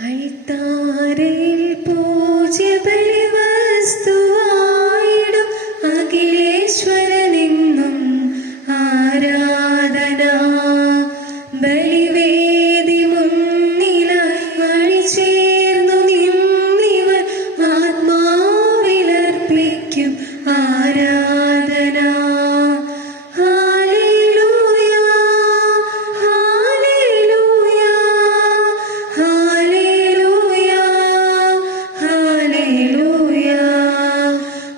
അൾത്താരയിൽ പൂജ്യബലി വസ്തുവായിടും അഖിലേശ്വരനെന്നും ആരാധന. ബലിവേദി മുന്നിലായി അണിചേർന്നു നിന്നിവർ ആത്മാവിലർപ്പിക്കും ആരാധന. Hallelujah, hallelujah, hallelujah, hallelujah,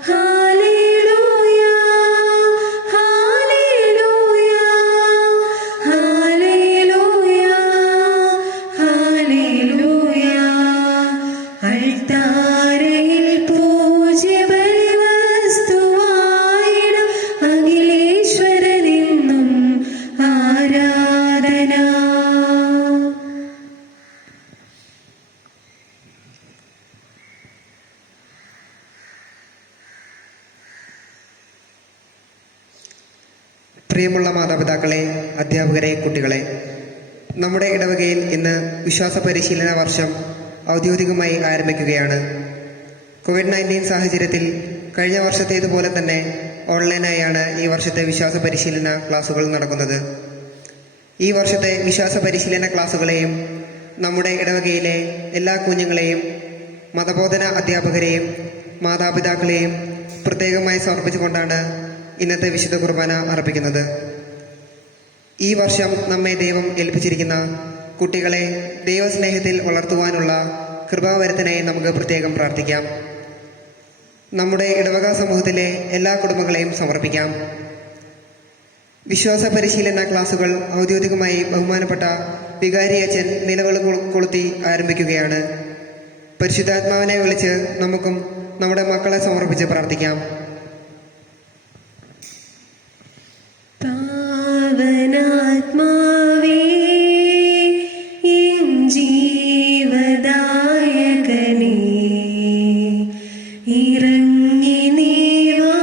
hallelujah, hallelujah, hallelujah, hallelujah. അൾത്താരയിൽ പൂജ്യബലി വസ്തുവായിടും അഖിലേശ്വരനെന്നും ആരാധന. പ്രിയമുള്ള മാതാപിതാക്കളെ, അധ്യാപകരെ, കുട്ടികളെ, നമ്മുടെ ഇടവകയിൽ ഇന്ന് വിശ്വാസ പരിശീലന വർഷം ഔദ്യോഗികമായി ആരംഭിക്കുകയാണ്. കോവിഡ്-19 സാഹചര്യത്തിൽ കഴിഞ്ഞ വർഷത്തേതുപോലെ തന്നെ ഓൺലൈനായാണ് ഈ വർഷത്തെ വിശ്വാസ പരിശീലന ക്ലാസുകൾ നടക്കുന്നത്. ഈ വർഷത്തെ വിശ്വാസ പരിശീലന ക്ലാസുകളെയും നമ്മുടെ ഇടവകയിലെ എല്ലാ കുഞ്ഞുങ്ങളെയും, മതബോധന അധ്യാപകരെയും മാതാപിതാക്കളെയും പ്രത്യേകമായി സമർപ്പിച്ചുകൊണ്ടാണ് ഇന്നത്തെ വിശുദ്ധ കുർബാന അർപ്പിക്കുന്നത്. ഈ വർഷം നമ്മെ ദൈവം ഏൽപ്പിച്ചിരിക്കുന്ന കുട്ടികളെ ദൈവസ്നേഹത്തിൽ വളർത്തുവാനുള്ള കൃപാവരത്തിനായി നമുക്ക് പ്രത്യേകം പ്രാർത്ഥിക്കാം. നമ്മുടെ ഇടവക സമൂഹത്തിലെ എല്ലാ കുടുംബങ്ങളെയും സമർപ്പിക്കാം. വിശ്വാസ പരിശീലന ക്ലാസുകൾ ഔദ്യോഗികമായി ബഹുമാനപ്പെട്ട വികാരി അച്ഛൻ നിലവിളി കൊളുത്തി ആരംഭിക്കുകയാണ്. പരിശുദ്ധാത്മാവിനെ വിളിച്ച് നമുക്കും നമ്മുടെ മക്കളെ സമർപ്പിച്ച് പ്രാർത്ഥിക്കാം. പാവനാത്മാവേ, എൻ ജീവദായകനേ, ഇറങ്ങി നീവാ,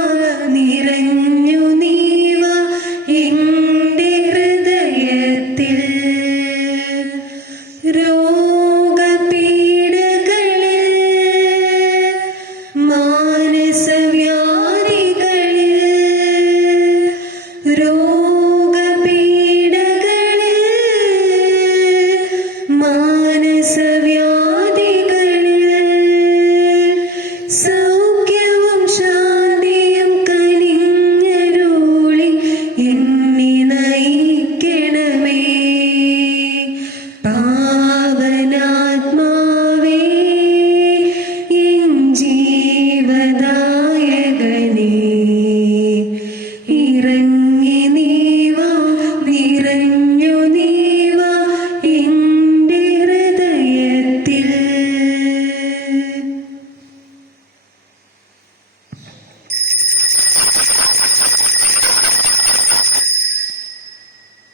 നിറഞ്ഞു നീവാ എൻ്റെ ഹൃദയത്തിൽ. രോഗപീഡകളിൽ, മാനസവ്യാധികളിൽ, സൗഖ്യവും ശാന്തിയും കനിഞ്ഞരുളി എന്നെ നയിക്കണമേ. പാവനാത്മാവേ, എൻ ജീവദായകനേ, ഇറങ്ങി നീവാ, നിറഞ്ഞു നീവാ എൻ്റെ ഹൃദയത്തിൽ.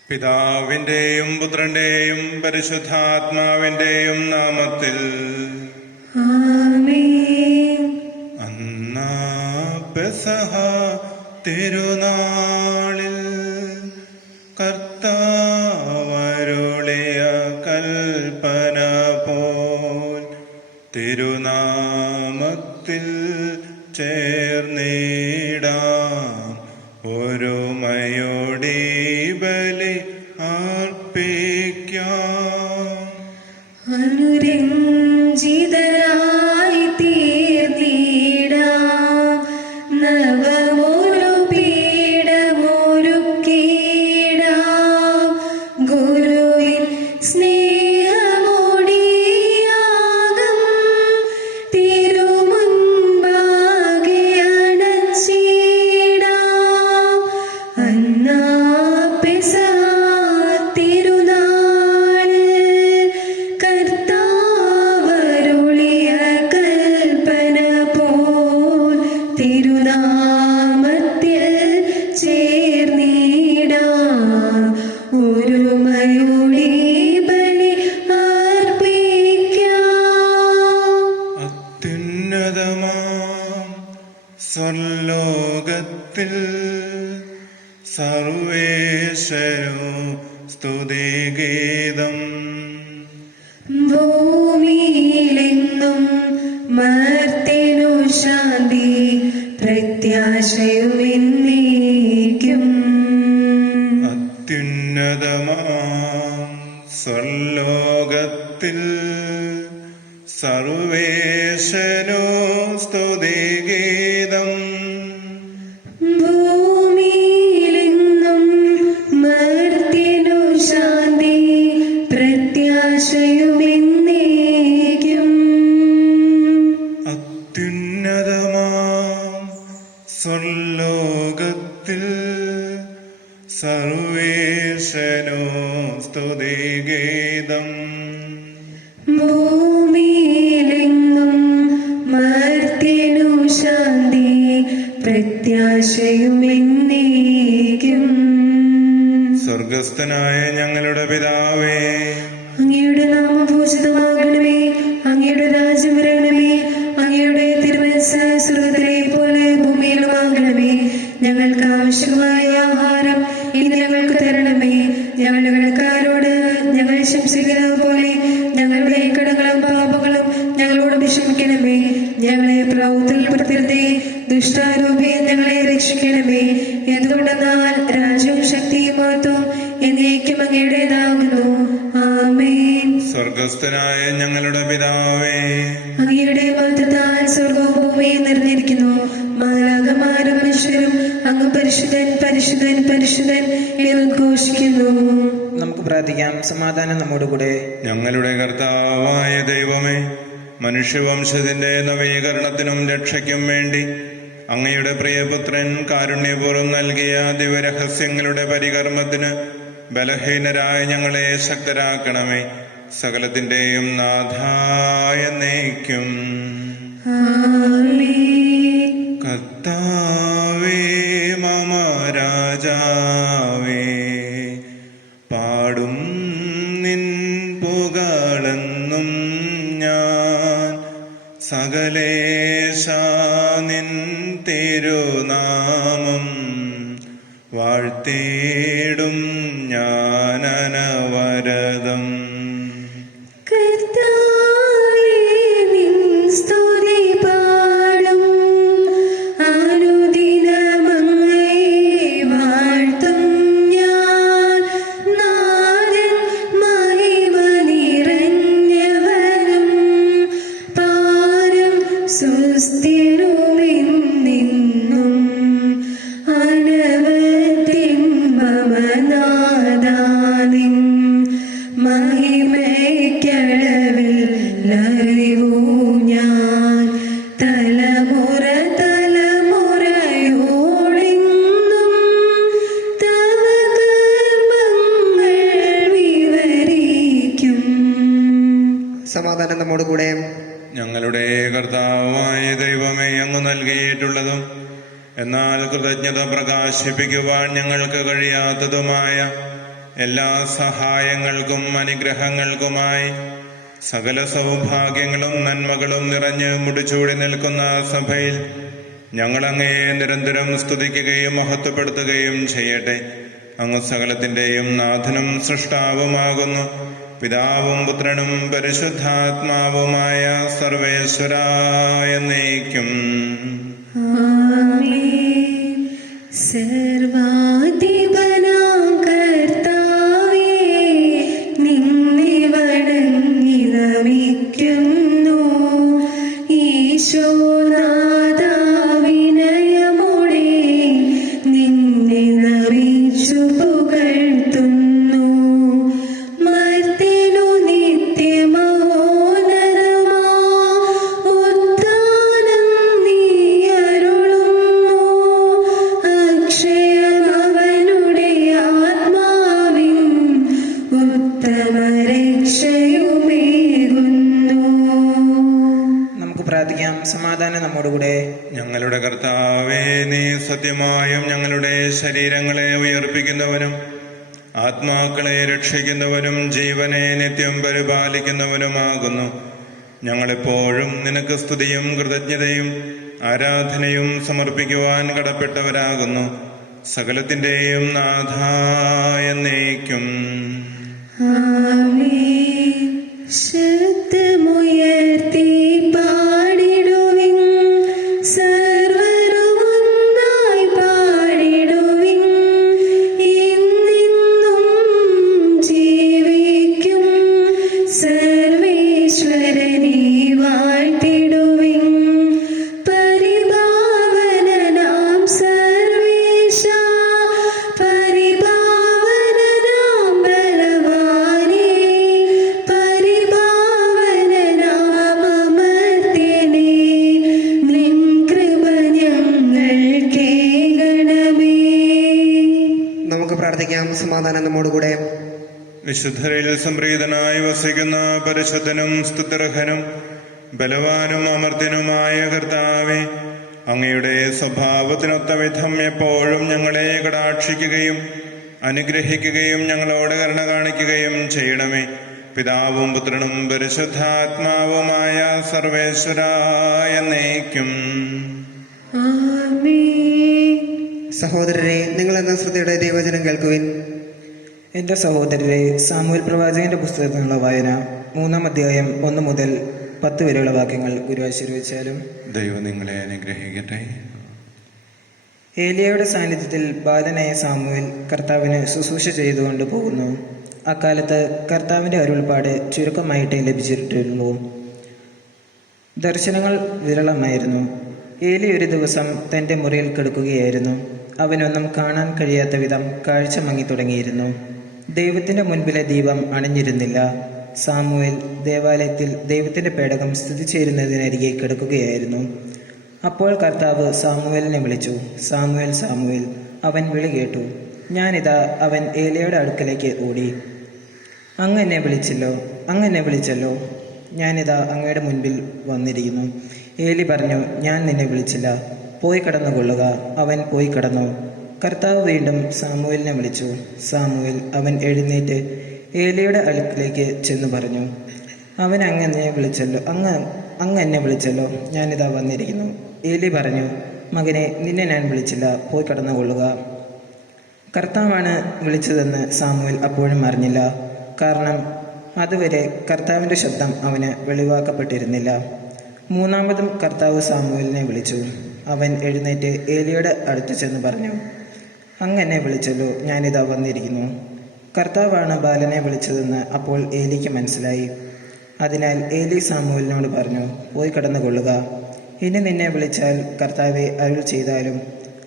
പിതാവിന്റെയും പുത്രന്റെയും പരിശുദ്ധാത്മാവിന്റെയും നാമത്തിൽ ആമേൻ. അന്നാ പെസഹ തിരുനാളിൽ കർത്താവരുളിയ കൽപ്പന പോൽ തിരുനാമത്തിൽ ചേർന്നിടാം ഒരുമയോടി ബലി അർപ്പിക്കാം. അനുരഞ്ജിതരായി തീർന്നിടാം, നവമൊരു പീഠമൊരുക്കിടാം. ഗുരുവിൻ സ്നേഹമൊടിയാകം തിരുമുൻപാകെ അണച്ചിടാം. അന്നാ പെസഹ തിരുനാളിൽ കർത്താവരുളിയ കൽപ്പന പോൽ തിരുനാമത്തിൽ ചേർന്നിടാം ഒരുമയോടെ ബലി അർപ്പിക്കാം. അത്യുന്നതമാം സ്വർലോകത്തിൽ സർവേശ്വരോ സ്തുതിഗീതം. ഭൂമി ശാന്തി പ്രത്യാശയും എന്നേക്കും. അത്യുന്നതമാം സ്വർലോകത്തിൽ സർവേശനോ സ്തുതിഗീതം. ഭൂമിയിലെങ്ങും മർത്യനു ശാന്തി പ്രത്യാശയും എന്നേക്കും. അത്യുന്നതമാം സ്വർലോകത്തിൽ സർവേശനോ സ്തുതിഗീതം. ഭൂമിയിലെങ്ങും മർത്യനു ശാന്തി പ്രത്യാശയും എന്നേക്കും. സ്വർഗസ്ഥനായ ഞങ്ങളുടെ പിതാവേ, അങ്ങയുടെ നാമം പൂജിതമാകണമേ. അങ്ങയുടെ രാജ്യം വരണമേ. അങ്ങയുടെ തിരുമനസ്സ് സ്വർഗ്ഗത്തിലെ പോലെ ഭൂമിയിലുമാകണമേ. ഞങ്ങൾക്ക് ആവശ്യമായ ആഹാരം ഇന്ന് ഞങ്ങൾക്ക് തരണമേ. ഞങ്ങളുടെ കടക്കാരോട് ഞങ്ങൾ ശംസിക്കുന്നത് പോലെ ഞങ്ങളുടെ കടങ്ങളും പാപങ്ങളും ഞങ്ങളോട് ക്ഷമിക്കണമേ. ഞങ്ങളെ പ്രവൃത്തിയിൽപ്പെടുത്തരുതേ, ദുഷ്ടാരൂപേ ഞങ്ങളെ രക്ഷിക്കണമേ. എന്തുകൊണ്ടെന്നാൽ രാജ്യവും ശക്തിയും മഹത്വവും എന്നേക്കും അങ്ങയുടേതാകുന്നു. ആമേൻ. സ്വർഗസ്ഥനായ ഞങ്ങളുടെ പിതാവേ, അങ്ങയുടെ മഹത്വത്താൽ സ്വർഗ്ഗവും ഭൂമിയും നിറഞ്ഞിരിക്കുന്നു. മാലാഖമാരും മനുഷ്യരും അങ്ങ് പരിശുദ്ധൻ പരിശുദ്ധൻ പരിശുദ്ധൻ എന്ന് ഉദ്ഘോഷിക്കുന്നു. നമുക്ക് പ്രാർത്ഥിക്കാം. സമാധാനം നമ്മോടുകൂടെ. ഞങ്ങളുടെ കർത്താവായ ദൈവമേ, മനുഷ്യവംശത്തിന്റെ നവീകരണത്തിനും രക്ഷയ്ക്കും വേണ്ടി അങ്ങയുടെ പ്രിയപുത്രൻ കാരുണ്യപൂർവ്വം നൽകിയ ദിവ്യരഹസ്യങ്ങളുടെ പരികർമ്മത്തിന് ബലഹീനരായ ഞങ്ങളെ ശക്തരാക്കണമേ. സകലത്തിന്റെയും നാഥായ എന്നേക്കും. ആമേൻ. കർത്താവേ മമ രാജാവേ, പാടും നിൻ പുകളെന്നും ഞാൻ. സകലേശ നിൻ തിരുനാമം വാഴ്ത്തേടും ഞാൻ അനവരതം. കർത്താവേ, നിൻ സ്തുതി പാടും. അനുദിനം അങ്ങയെ വാഴ്ത്തും ഞാൻ. നാഥൻ മഹിമ നിറഞ്ഞവനും പാരം സുസ്ഥിരമെന്നെന്നും. അനവധ്യൻ മമ നാഥാനിൻ മഹിമയ്ക്കളവിൽ അറിവൂ ഞാൻ. തലമുറ തലമുറയോടെന്നും തവ കർമ്മങ്ങൾ വിവരിക്കും. സമാധാനം നമ്മോടുകൂടെ. ഞങ്ങളുടെ കർത്താവായ ദൈവമേ, അങ്ങ് നൽകിയിട്ടുള്ളതും എന്നാൽ കൃതജ്ഞത പ്രകാശിപ്പിക്കുവാൻ ഞങ്ങൾക്ക് കഴിയാത്തതുമായ എല്ലാ സഹായങ്ങൾക്കും അനുഗ്രഹങ്ങൾക്കുമായി സകല സൗഭാഗ്യങ്ങളും നന്മകളും നിറഞ്ഞ് മുടിച്ചൂടി നിൽക്കുന്ന സഭയിൽ ഞങ്ങളങ്ങയെ നിരന്തരം സ്തുതിക്കുകയും മഹത്വപ്പെടുത്തുകയും ചെയ്യട്ടെ. അങ്ങ് സകലത്തിന്റെയും നാഥനും സൃഷ്ടാവുമാകുന്നു. പിതാവും പുത്രനും പരിശുദ്ധാത്മാവുമായ സർവേശ്വരായ എന്നേക്കും. ആമേൻ. സർവാധിപനാം കർത്താവേ, നിന്നെ വണങ്ങി നമിക്കുന്നു. ഈശോനാഥ, വിനയമോടെ നിന്നെ നമിച്ചു പുകഴ്ത്തുന്നു. മർത്യനു നിത്യമഹോന്നതമാ ഉദ്ധാനം നീ അരുളുന്നു. അക്ഷയമവനുടെ ആത്മാവിൻ ഉത്തമ രക്ഷയുമേകുന്നു. നമുക്ക് പ്രാർത്ഥിക്കാം. സമാധാനം നമ്മോടുകൂടെ. ഞങ്ങളുടെ കർത്താവേ, നീ സത്യമായും ഞങ്ങളുടെ ശരീരങ്ങളെ ഉയർപ്പിക്കുന്നവനും ആത്മാക്കളെ രക്ഷിക്കുന്നവനും ജീവനെ നിത്യം പരിപാലിക്കുന്നവനുമാകുന്നു. ഞങ്ങളെപ്പോഴും നിനക്ക് സ്തുതിയും കൃതജ്ഞതയും ആരാധനയും സമർപ്പിക്കുവാൻ കടപ്പെട്ടവരാകുന്നു. സകലത്തിന്റെയും നാഥായ എന്നേക്കും. ആമേൻ. ശബ്ദമുയർത്തി പാടിടുവിൻ, സമാധാനം സമാധാനം നമ്മോടുകൂടെ. വിശുദ്ധരിൽ സംപ്രീതനായി വസിക്കുന്ന പരിശുദ്ധനും സ്തുത്യർഹനും ബലവാനും അമർത്യനുമായ കർത്താവേ, അങ്ങയുടെ സ്വഭാവത്തിനൊത്ത വിധം എപ്പോഴും ഞങ്ങളെ കടാക്ഷിക്കുകയും അനുഗ്രഹിക്കുകയും ഞങ്ങളോട് കരുണ കാണിക്കുകയും ചെയ്യണമേ. പിതാവും പുത്രനും പരിശുദ്ധാത്മാവുമായ സർവേശ്വരായ എന്നേക്കും. ആമേൻ. സഹോദരരെ, നിങ്ങളെന്ന ശ്രദ്ധയുടെ ദൈവവചനം കേൾക്കുവിൻ. എൻ്റെ സഹോദരരെ, സാമുവേൽ പ്രവാചകന്റെ പുസ്തകത്തിനുള്ള വായന 3-ാം അധ്യായം 1 മുതൽ 10 വരെയുള്ള വാക്യങ്ങൾ ഗുരുവാശീർവദിച്ചാലും. ദൈവം നിങ്ങളെ അനുഗ്രഹിക്കട്ടെ. ഏലിയയുടെ സാന്നിധ്യത്തിൽ ബാലനായ സാമുവേൽ കർത്താവിന് ശുശ്രൂഷ ചെയ്തുകൊണ്ട് പോകുന്നു. അക്കാലത്ത് കർത്താവിൻ്റെ അരുൾപ്പാട് ചുരുക്കമായിട്ടേ ലഭിച്ചിട്ടുള്ളൂ. ദർശനങ്ങൾ വിരളമായിരുന്നു. ഏലി ഒരു ദിവസം തൻ്റെ മുറിയിൽ കിടക്കുകയായിരുന്നു. അവനൊന്നും കാണാൻ കഴിയാത്ത വിധം കാഴ്ച മങ്ങി തുടങ്ങിയിരുന്നു. ദൈവത്തിൻ്റെ മുൻപിലെ ദീപം അണഞ്ഞിരുന്നില്ല. സാമുവേൽ ദേവാലയത്തിൽ ദൈവത്തിൻ്റെ പേടകം സ്ഥിതി ചേരുന്നതിനരികെ കിടക്കുകയായിരുന്നു. അപ്പോൾ കർത്താവ് സാമുവേലിനെ വിളിച്ചു. Samuel, Samuel. അവൻ വിളി കേട്ടു. ഞാനിതാ. അവൻ ഏലിയയുടെ അടുക്കലേക്ക് ഓടി. അങ്ങ് എന്നെ വിളിച്ചല്ലോ. ഞാനിതാ അങ്ങയുടെ മുൻപിൽ വന്നിരിക്കുന്നു. ഏലി പറഞ്ഞു, ഞാൻ നിന്നെ വിളിച്ചില്ല, പോയി കടന്നുകൊള്ളുക. അവൻ പോയി കടന്നു. കർത്താവ് വീണ്ടും സാമുവേലിനെ വിളിച്ചു. സാമുവേൽ. അവൻ എഴുന്നേറ്റ് ഏലിയുടെ അടുക്കിലേക്ക് ചെന്ന് പറഞ്ഞു, അവൻ അങ്ങ് എന്നെ വിളിച്ചല്ലോ, ഞാനിതാ വന്നിരിക്കുന്നു. ഏലി പറഞ്ഞു, മകനെ, നിന്നെ ഞാൻ വിളിച്ചില്ല, പോയി കടന്നുകൊള്ളുക. കർത്താവാണ് വിളിച്ചതെന്ന് സാമുവേൽ അപ്പോഴും അറിഞ്ഞില്ല. കാരണം അതുവരെ കർത്താവിൻ്റെ ശബ്ദം അവന് വെളിവാക്കപ്പെട്ടിരുന്നില്ല. 3-ാമതും കർത്താവ് സാമുവേലിനെ വിളിച്ചു. അവൻ എഴുന്നേറ്റ് ഏലിയുടെ അടുത്ത് ചെന്ന് പറഞ്ഞു, അങ്ങ് എന്നെ വിളിച്ചല്ലോ, ഞാനിതാ വന്നിരിക്കുന്നു. കർത്താവാണ് ബാലനെ വിളിച്ചതെന്ന് അപ്പോൾ ഏലിക്ക് മനസ്സിലായി. അതിനാൽ ഏലി സാമുവേലിനോട് പറഞ്ഞു, പോയി കടന്നുകൊള്ളുക. ഇനി നിന്നെ വിളിച്ചാൽ കർത്താവെ അരുൾ ചെയ്താലും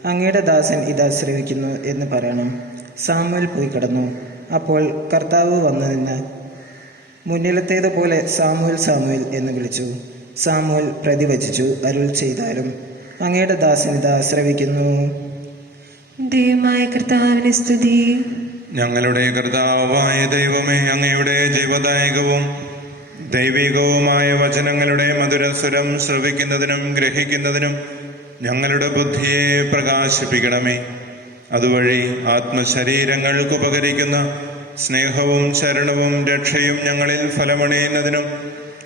അങ്ങയുടെ ദാസൻ ഇതാ ശ്രവിക്കുന്നു എന്ന് പറയണം. സാമുവേൽ പോയി കടന്നു. അപ്പോൾ കർത്താവ് വന്നു നിന്ന് മുന്നിലത്തേതുപോലെ സാമുവേൽ, സാമുവേൽ എന്ന് വിളിച്ചു. സാമുവേൽ പ്രതിവചിച്ചു, അരുൾ ചെയ്താലും അങ്ങയുടെ ദാസൻ ഇതാ ശ്രവിക്കുന്നു. ദൈവമായ കർത്താവിനെ സ്തുതി. ഞങ്ങളുടെ കർത്താവായ ദൈവമേ, അങ്ങയുടെ ജീവദായകവും ദൈവികവുമായ വചനങ്ങളുടെ മധുരസ്വരം ശ്രവിക്കുന്നതിനും ഗ്രഹിക്കുന്നതിനും ഞങ്ങളുടെ ബുദ്ധിയെ പ്രകാശിപ്പിക്കണമേ. അതുവഴി ആത്മശരീരങ്ങൾക്ക് ഉപകരിക്കുന്ന സ്നേഹവും ശരണവും രക്ഷയും ഞങ്ങളിൽ ഫലമണിയുന്നതിനും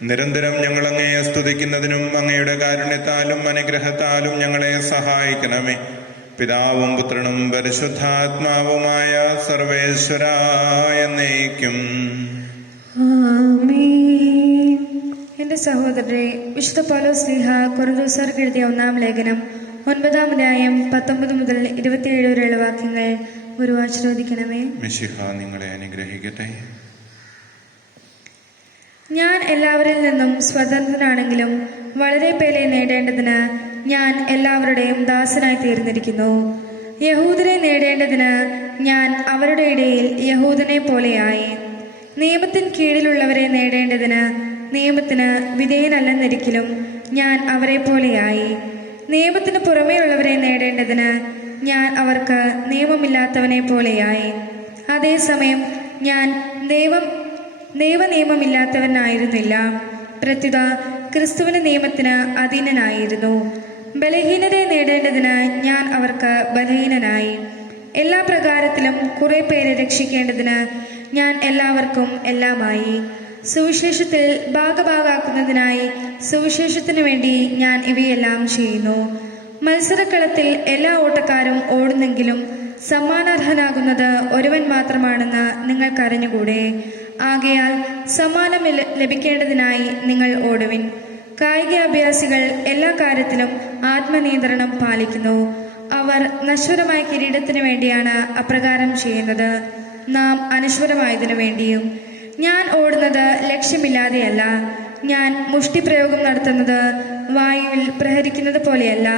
നിരന്തരം ഞങ്ങൾ അങ്ങയെ സ്തുതിക്കുന്നതിനും അങ്ങയുടെ കാരുണ്യത്താലും അനുഗ്രഹത്താലും ഞങ്ങളെ സഹായിക്കണമേ. പിതാവും പുത്രനും പരിശുദ്ധാത്മാവുമായ സർവേശ്വരായ എന്നേക്കും. ആമേൻ. എന്റെ സഹോദരരെ, വിശുദ്ധ പൗലോസ് ശ്ലീഹ കൊരിന്ത്യർക്ക് എഴുതിയ 1-ാം ലേഖനം 9-ാം അധ്യായം 19 മുതൽ 27 വരെയുള്ള വാക്യങ്ങൾ ഗുരു ആശീർവദിക്കണമേ. മിശിഹ നിങ്ങളെ അനുഗ്രഹിക്കട്ടെ. ഞാൻ എല്ലാവരിൽ നിന്നും സ്വതന്ത്രനാണെങ്കിലും വളരെ പേരെ നേടേണ്ടതിന് ഞാൻ എല്ലാവരുടെയും ദാസനായി തീർന്നിരിക്കുന്നു. യഹൂദരെ നേടേണ്ടതിന് ഞാൻ അവരുടെ ഇടയിൽ യഹൂദനെ പോലെയായി. നിയമത്തിന് കീഴിലുള്ളവരെ നേടേണ്ടതിന് നിയമത്തിന് വിധേയനല്ലെന്നിരിക്കലും ഞാൻ അവരെ പോലെയായി. നിയമത്തിന് പുറമേയുള്ളവരെ നേടേണ്ടതിന് ഞാൻ അവർക്ക് നിയമമില്ലാത്തവനെ പോലെയായി. അതേസമയം ഞാൻ ദൈവനിയമമില്ലാത്തവനായിരുന്നില്ല, പ്രത്യുത ക്രിസ്തുവിന്റെ നിയമത്തിന് അധീനനായിരുന്നു. ബലഹീനരെ നേടേണ്ടതിന് ഞാൻ അവർക്ക് ബലഹീനനായി. എല്ലാ പ്രകാരത്തിലും കുറെ പേരെ രക്ഷിക്കേണ്ടതിന് ഞാൻ എല്ലാവർക്കും എല്ലാമായി. സുവിശേഷത്തിൽ ഭാഗഭാഗാക്കുന്നതിനായി സുവിശേഷത്തിനു വേണ്ടി ഞാൻ ഇവയെല്ലാം ചെയ്യുന്നു. മത്സരക്കളത്തിൽ എല്ലാ ഓട്ടക്കാരും ഓടുന്നെങ്കിലും സമ്മാനാർഹനാകുന്നത് ഒരുവൻ മാത്രമാണെന്ന് നിങ്ങൾക്കറിഞ്ഞുകൂടെ? ആകയാൽ സമ്മാനം ലഭിക്കേണ്ടതിനായി നിങ്ങൾ ഓടുവിൻ. കായിക അഭ്യാസികൾ എല്ലാ കാര്യത്തിലും ആത്മനിയന്ത്രണം പാലിക്കുന്നു. അവർ നശ്വരമായ കിരീടത്തിനു വേണ്ടിയാണ് അപ്രകാരം ചെയ്യുന്നത്, നാം അനശ്വരമായതിനു വേണ്ടിയും. ഞാൻ ഓടുന്നത് ലക്ഷ്യമില്ലാതെയല്ല, ഞാൻ മുഷ്ടിപ്രയോഗം നടത്തുന്നത് വായുവിൽ പ്രഹരിക്കുന്നത് പോലെയല്ല.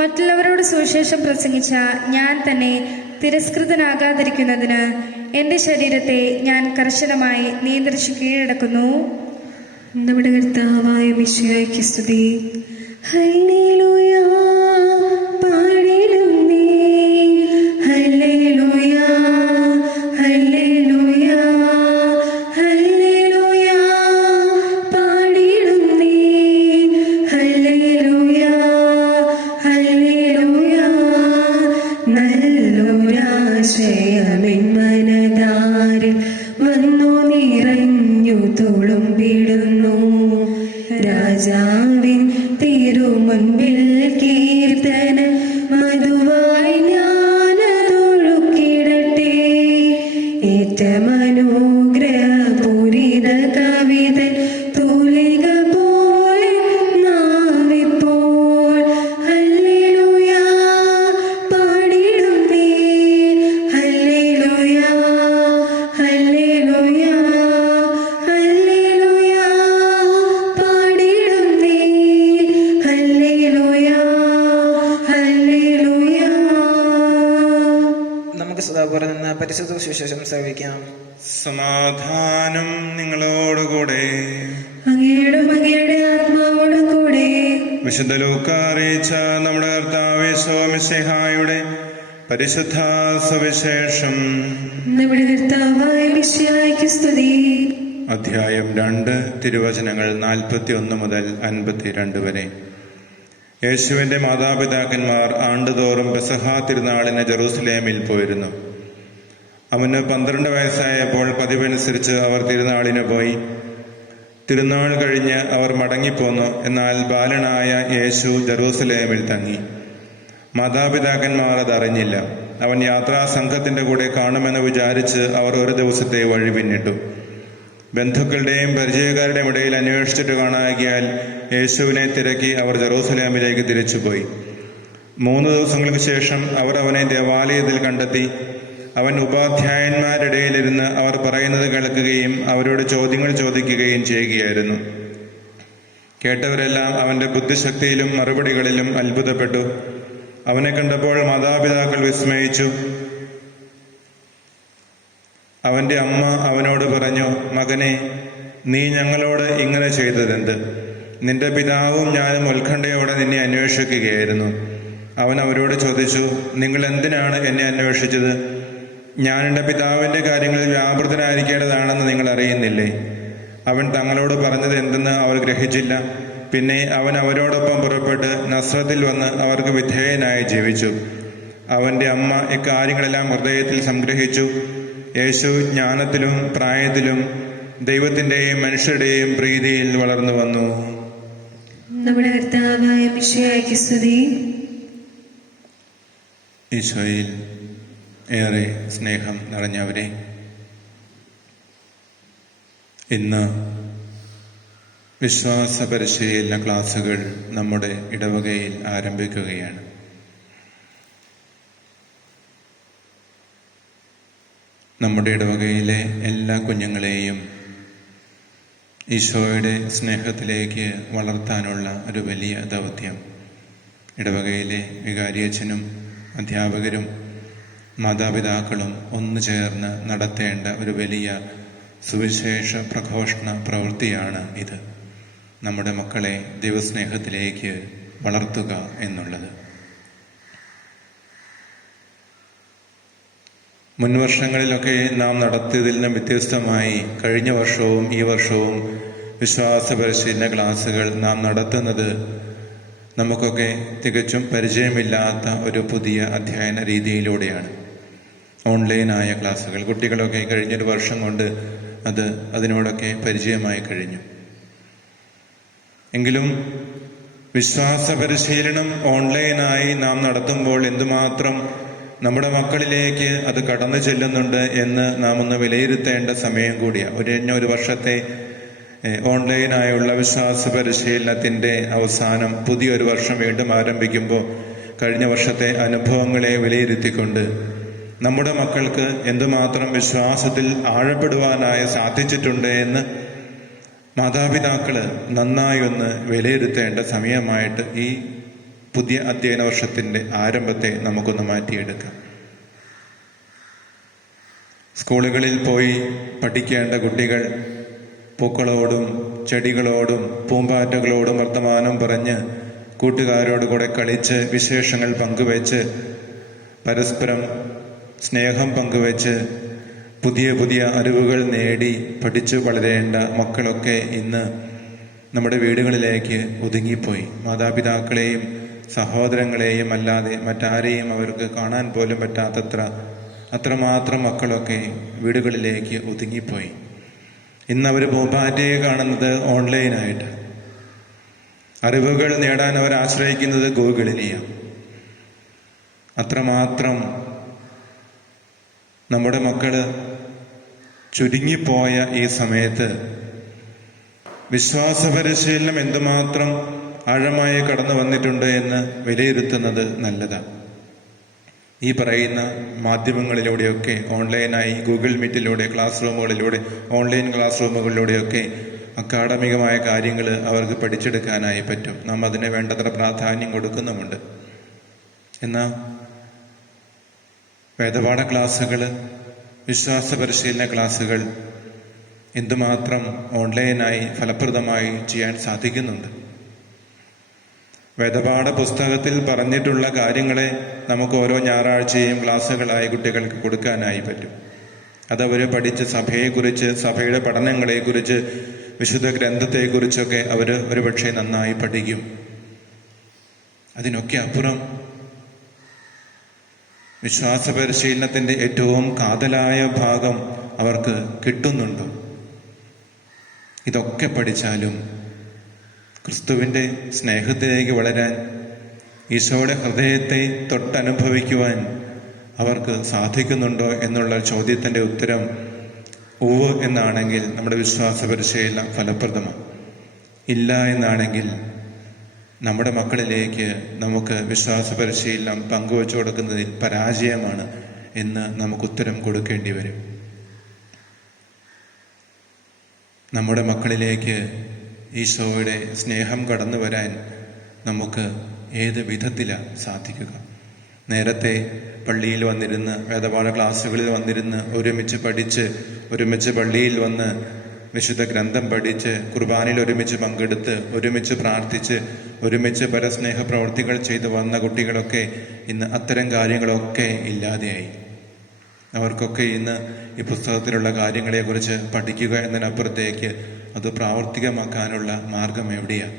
മറ്റുള്ളവരോട് സുവിശേഷം പ്രസംഗിച്ച ഞാൻ തന്നെ തിരസ്കൃതനാകാതിരിക്കുന്നതിന് എൻ്റെ ശരീരത്തെ ഞാൻ കർശനമായി നിയന്ത്രിച്ചു കീഴടക്കുന്നു. നമ്മുടെ കർത്താവായ മിശിഹായ്ക്ക് സ്തുതി. ഹല്ലേലൂയ, പാടിടും നീ ഹല്ലേലൂയ, പരിശുദ്ധ സുവിശേഷം ശ്രവിക്കാം. സമാധാനം നിങ്ങളോടുകൂടെ. അങ്ങയുടെ ആത്മാവോടും കൂടെ. വിശുദ്ധ ലൂക്ക അറിയിച്ച നമ്മുടെ കർത്താവ് യേശുമിശിഹായുടെ പരിശുദ്ധ സുവിശേഷം. നമ്മുടെ കർത്താവായ മിശിഹായ്ക്ക് സ്തുതി. അധ്യായം 2 തിരുവചനങ്ങൾ 41 മുതൽ 52 വരെ. യേശുവിന്റെ മാതാപിതാക്കന്മാർ ആണ്ടുതോറും പെസഹാ തിരുനാളിന് ജെറൂസലേമിൽ പോയിരുന്നു. അവന് 12 വയസ്സായപ്പോൾ പതിവനുസരിച്ച് അവർ തിരുനാളിന് പോയി. തിരുനാൾ കഴിഞ്ഞ് അവർ മടങ്ങിപ്പോന്നു. എന്നാൽ ബാലനായ യേശു ജെറൂസലേമിൽ തങ്ങി. മാതാപിതാക്കന്മാർ അതറിഞ്ഞില്ല. അവൻ യാത്രാസംഘത്തിന്റെ കൂടെ കാണുമെന്ന് വിചാരിച്ച് അവർ ഒരു ദിവസത്തെ വഴി പിന്നിട്ടു. ബന്ധുക്കളുടെയും പരിചയക്കാരുടെയും ഇടയിൽ അന്വേഷിച്ചിട്ട് കാണാകിയാൽ യേശുവിനെ തിരക്കി അവർ ജെറൂസലേമിലേക്ക് തിരിച്ചുപോയി. 3 ദിവസങ്ങൾക്ക് ശേഷം അവർ അവനെ ദേവാലയത്തിൽ കണ്ടെത്തി. അവൻ ഉപാധ്യായന്മാരിടയിലിരുന്ന് അവർ പറയുന്നത് കേൾക്കുകയും അവരോട് ചോദ്യങ്ങൾ ചോദിക്കുകയും ചെയ്യുകയായിരുന്നു. കേട്ടവരെല്ലാം അവന്റെ ബുദ്ധിശക്തിയിലും മറുപടികളിലും അത്ഭുതപ്പെട്ടു. അവനെ കണ്ടപ്പോൾ മാതാപിതാക്കൾ വിസ്മയിച്ചു. അവന്റെ അമ്മ അവനോട് പറഞ്ഞു, മകനെ, നീ ഞങ്ങളോട് ഇങ്ങനെ ചെയ്തതെന്ത്? നിന്റെ പിതാവും ഞാനും ഉത്കണ്ഠയോടെ നിന്നെ അന്വേഷിക്കുകയായിരുന്നു. അവൻ അവരോട് ചോദിച്ചു, നിങ്ങൾ എന്തിനാണ് എന്നെ അന്വേഷിച്ചത്? ഞാൻ എൻ്റെ പിതാവിൻ്റെ കാര്യങ്ങളിൽ വ്യാപൃതനായിരിക്കേണ്ടതാണെന്ന് നിങ്ങൾ അറിയുന്നില്ലേ? അവൻ തങ്ങളോട് പറഞ്ഞത് എന്തെന്ന് അവർ ഗ്രഹിച്ചില്ല. പിന്നെ അവൻ അവരോടൊപ്പം പുറപ്പെട്ട് നസ്രത്തിൽ വന്ന് അവർക്ക് വിധേയനായി ജീവിച്ചു. അവന്റെ അമ്മ ഇക്കാര്യങ്ങളെല്ലാം ഹൃദയത്തിൽ സംഗ്രഹിച്ചു. യേശു ജ്ഞാനത്തിലും പ്രായത്തിലും ദൈവത്തിന്റെയും മനുഷ്യരുടെയും പ്രീതിയിൽ വളർന്നു വന്നു. നമ്മുടെ കർത്താവായ മിശിഹായ്ക്ക് സ്തുതി. ഈശോയിൽ ഏറെ സ്നേഹം നിറഞ്ഞവരെ, ഇന്ന് വിശ്വാസ പരിശീലന ക്ലാസുകൾ നമ്മുടെ ഇടവകയിൽ ആരംഭിക്കുകയാണ്. നമ്മുടെ ഇടവകയിലെ എല്ലാ കുഞ്ഞുങ്ങളെയും ഈശോയുടെ സ്നേഹത്തിലേക്ക് വളർത്താനുള്ള ഒരു വലിയ ദൗത്യം ഇടവകയിലെ വികാരിയച്ഛനും അധ്യാപകരും മാതാപിതാക്കളും ഒന്നു ചേർന്ന് നടത്തേണ്ട ഒരു വലിയ സുവിശേഷ പ്രഘോഷണ പ്രവൃത്തിയാണ് ഇത്. നമ്മുടെ മക്കളെ ദൈവസ്നേഹത്തിലേക്ക് വളർത്തുക എന്നുള്ളത്. മുൻവർഷങ്ങളിലൊക്കെ നാം നടത്തിയതിൽ നിന്നും വ്യത്യസ്തമായി കഴിഞ്ഞ വർഷവും ഈ വർഷവും വിശ്വാസ പരിശീലന ക്ലാസുകൾ നാം നടത്തുന്നത് നമുക്കൊക്കെ തികച്ചും പരിചയമില്ലാത്ത ഒരു പുതിയ അധ്യയന രീതിയിലൂടെയാണ്. ഓൺലൈനായ ക്ലാസുകൾ. കുട്ടികളൊക്കെ കഴിഞ്ഞൊരു വർഷം കൊണ്ട് അതിനോടൊക്കെ പരിചയമായി കഴിഞ്ഞു. എങ്കിലും വിശ്വാസ പരിശീലനം ഓൺലൈനായി നാം നടത്തുമ്പോൾ എന്തുമാത്രം നമ്മുടെ മക്കളിലേക്ക് അത് കടന്നു ചെല്ലുന്നുണ്ട് എന്ന് നാം ഒന്ന് വിലയിരുത്തേണ്ട സമയം കൂടിയാണ്. ഒരു വർഷത്തെ ഓൺലൈനായുള്ള വിശ്വാസ പരിശീലനത്തിൻ്റെ അവസാനം പുതിയൊരു വർഷം വീണ്ടും ആരംഭിക്കുമ്പോൾ കഴിഞ്ഞ വർഷത്തെ അനുഭവങ്ങളെ വിലയിരുത്തിക്കൊണ്ട് നമ്മുടെ മക്കൾക്ക് എന്തുമാത്രം വിശ്വാസത്തിൽ ആഴപ്പെടുവാനായി സാധിച്ചിട്ടുണ്ട് എന്ന് മാതാപിതാക്കള് നന്നായി ഒന്ന് വിലയിരുത്തേണ്ട സമയമായിട്ട് ഈ പുതിയ അധ്യയന വർഷത്തിൻ്റെ ആരംഭത്തെ നമുക്കൊന്ന് മാറ്റിയെടുക്കാം. സ്കൂളുകളിൽ പോയി പഠിക്കേണ്ട കുട്ടികൾ പൂക്കളോടും ചെടികളോടും പൂമ്പാറ്റകളോടും വർത്തമാനം പറഞ്ഞ് കൂട്ടുകാരോട് കൂടെ കളിച്ച് വിശേഷങ്ങൾ പങ്കുവെച്ച് പരസ്പരം സ്നേഹം പങ്കുവെച്ച് പുതിയ പുതിയ അറിവുകൾ നേടി പഠിച്ചു വളരേണ്ട മക്കളൊക്കെ ഇന്ന് നമ്മുടെ വീടുകളിലേക്ക് ഒതുങ്ങിപ്പോയി. മാതാപിതാക്കളെയും സഹോദരങ്ങളെയും അല്ലാതെ മറ്റാരെയും അവർക്ക് കാണാൻ പോലും പറ്റാത്തത്ര അത്രമാത്രം മക്കളൊക്കെ വീടുകളിലേക്ക് ഒതുങ്ങിപ്പോയി. ഇന്നവർ പൂമ്പാറ്റയെ കാണുന്നത് ഓൺലൈനായിട്ട്. അറിവുകൾ നേടാൻ അവർ ആശ്രയിക്കുന്നത് ഗൂഗിളിനെയാണ്. അത്രമാത്രം നമ്മുടെ മക്കള് ചുരുങ്ങിപ്പോയ ഈ സമയത്ത് വിശ്വാസ പരിശീലനം എന്തുമാത്രം ആഴമായി കടന്നു വന്നിട്ടുണ്ട് എന്ന് വിലയിരുത്തുന്നത് നല്ലതാണ്. ഈ പറയുന്ന മാധ്യമങ്ങളിലൂടെയൊക്കെ ഓൺലൈനായി ഗൂഗിൾ മീറ്റിലൂടെ ക്ലാസ് റൂമുകളിലൂടെ ഓൺലൈൻ ക്ലാസ് റൂമുകളിലൂടെയൊക്കെ അക്കാഡമികമായ കാര്യങ്ങൾ അവർക്ക് പഠിച്ചെടുക്കാനായി പറ്റും. നാം അതിന് വേണ്ടത്ര പ്രാധാന്യം കൊടുക്കുന്നുമുണ്ട്. എന്നാൽ വേദപാഠ ക്ലാസ്സുകൾ വിശ്വാസ പരിശീലന ക്ലാസ്സുകൾ എന്തുമാത്രം ഓൺലൈനായി ഫലപ്രദമായി ചെയ്യാൻ സാധിക്കുന്നുണ്ട്. വേദപാഠ പുസ്തകത്തിൽ പറഞ്ഞിട്ടുള്ള കാര്യങ്ങളെ നമുക്ക് ഓരോ ഞായറാഴ്ചയും ക്ലാസ്സുകളായി കുട്ടികൾക്ക് കൊടുക്കാനായി പറ്റും. അതവർ പഠിച്ച് സഭയെക്കുറിച്ച്, സഭയുടെ പഠനങ്ങളെക്കുറിച്ച്, വിശുദ്ധ ഗ്രന്ഥത്തെക്കുറിച്ചൊക്കെ അവർ ഒരുപക്ഷെ നന്നായി പഠിക്കും. അതിനൊക്കെ അപ്പുറം വിശ്വാസ പരിശീലനത്തിൻ്റെ ഏറ്റവും കാതലായ ഭാഗം അവർക്ക് കിട്ടുന്നുണ്ടോ? ഇതൊക്കെ പഠിച്ചാലും ക്രിസ്തുവിൻ്റെ സ്നേഹത്തിലേക്ക് വളരാൻ, ഈശോയുടെ ഹൃദയത്തെ തൊട്ടനുഭവിക്കുവാൻ അവർക്ക് സാധിക്കുന്നുണ്ടോ എന്നുള്ള ചോദ്യത്തിൻ്റെ ഉത്തരം ഉവ്വ് എന്നാണെങ്കിൽ നമ്മുടെ വിശ്വാസ പരിശീലനം ഫലപ്രദമാണ്. ഇല്ല എന്നാണെങ്കിൽ നമ്മുടെ മക്കളിലേക്ക് നമുക്ക് വിശ്വാസ പരിശീലനം പങ്കുവച്ചു കൊടുക്കുന്നതിൽ പരാജയമാണ് എന്ന് നമുക്ക് ഉത്തരം കൊടുക്കേണ്ടി വരും. നമ്മുടെ മക്കളിലേക്ക് ഈശോയുടെ സ്നേഹം കടന്നു വരാൻ നമുക്ക് ഏത് വിധത്തിലാണ് സാധിക്കുക? നേരത്തെ പള്ളിയിൽ വന്നിരുന്ന്, വേദപാഠ ക്ലാസ്സുകളിൽ വന്നിരുന്ന് ഒരുമിച്ച് പഠിച്ച്, ഒരുമിച്ച് പള്ളിയിൽ വന്ന് വിശുദ്ധ ഗ്രന്ഥം പഠിച്ച്, കുർബാനയിൽ ഒരുമിച്ച് പങ്കെടുത്ത്, ഒരുമിച്ച് പ്രാർത്ഥിച്ച്, ഒരുമിച്ച് പരസ്നേഹ പ്രവർത്തികൾ ചെയ്തു വന്ന കുട്ടികളൊക്കെ ഇന്ന് അത്തരം കാര്യങ്ങളൊക്കെ ഇല്ലാതെയായി. അവർക്കൊക്കെ ഇന്ന് ഈ പുസ്തകത്തിലുള്ള കാര്യങ്ങളെക്കുറിച്ച് പഠിക്കുക എന്നതിനപ്പുറത്തേക്ക് അത് പ്രാവർത്തികമാക്കാനുള്ള മാർഗം എവിടെയാണ്?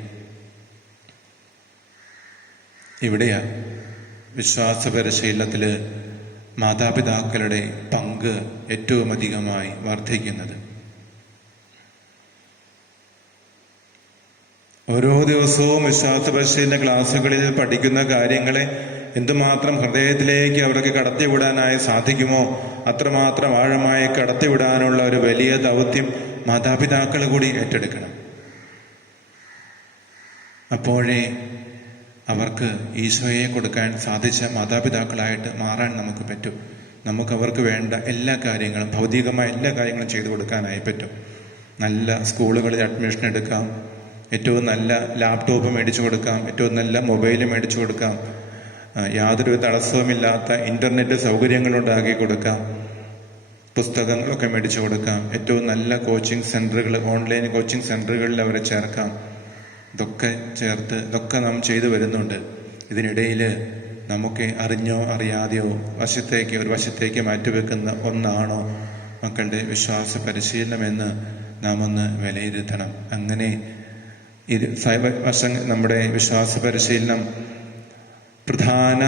ഇവിടെയാണ് വിശ്വാസ പരിശീലനത്തിൽ മാതാപിതാക്കളുടെ പങ്ക് ഏറ്റവും അധികമായി വർദ്ധിക്കുന്നത്. ഓരോ ദിവസവും വിശ്വാസ പരിശീലന ക്ലാസ്സുകളിൽ പഠിക്കുന്ന കാര്യങ്ങളെ എന്തുമാത്രം ഹൃദയത്തിലേക്ക് അവർക്ക് കടത്തിവിടാനായി സാധിക്കുമോ അത്രമാത്രം ആഴമായി കടത്തിവിടാനുള്ള ഒരു വലിയ ദൗത്യം മാതാപിതാക്കൾ കൂടി ഏറ്റെടുക്കണം. അപ്പോഴേ അവർക്ക് ഈശോയെ കൊടുക്കാൻ സാധിച്ച മാതാപിതാക്കളായിട്ട് മാറാൻ നമുക്ക് പറ്റും. നമുക്ക് അവർക്ക് വേണ്ട എല്ലാ കാര്യങ്ങളും, ഭൗതികമായ എല്ലാ കാര്യങ്ങളും ചെയ്തു കൊടുക്കാനായി പറ്റും. നല്ല സ്കൂളുകളിൽ അഡ്മിഷൻ എടുക്കാം, ഏറ്റവും നല്ല ലാപ്ടോപ്പ് മേടിച്ചു കൊടുക്കാം, ഏറ്റവും നല്ല മൊബൈൽ മേടിച്ചു കൊടുക്കാം, യാതൊരു തടസ്സവുമില്ലാത്ത ഇൻ്റർനെറ്റ് സൗകര്യങ്ങളുണ്ടാക്കി കൊടുക്കാം, പുസ്തകങ്ങളൊക്കെ മേടിച്ചു കൊടുക്കാം, ഏറ്റവും നല്ല കോച്ചിങ് സെൻ്ററുകൾ, ഓൺലൈൻ കോച്ചിങ് സെൻ്ററുകളിൽ അവരെ ചേർക്കാം. ഇതൊക്കെ നാം ചെയ്തു വരുന്നുണ്ട്. ഇതിനിടയിൽ നമുക്ക് അറിഞ്ഞോ അറിയാതെയോ ഒരു വശത്തേക്ക് മാറ്റിവെക്കുന്ന ഒന്നാണോ മക്കളുടെ വിശ്വാസ പരിശീലനമെന്ന് നാം ഒന്ന് വിലയിരുത്തണം. അങ്ങനെ നമ്മുടെ വിശ്വാസ പരിശീലനം പ്രധാന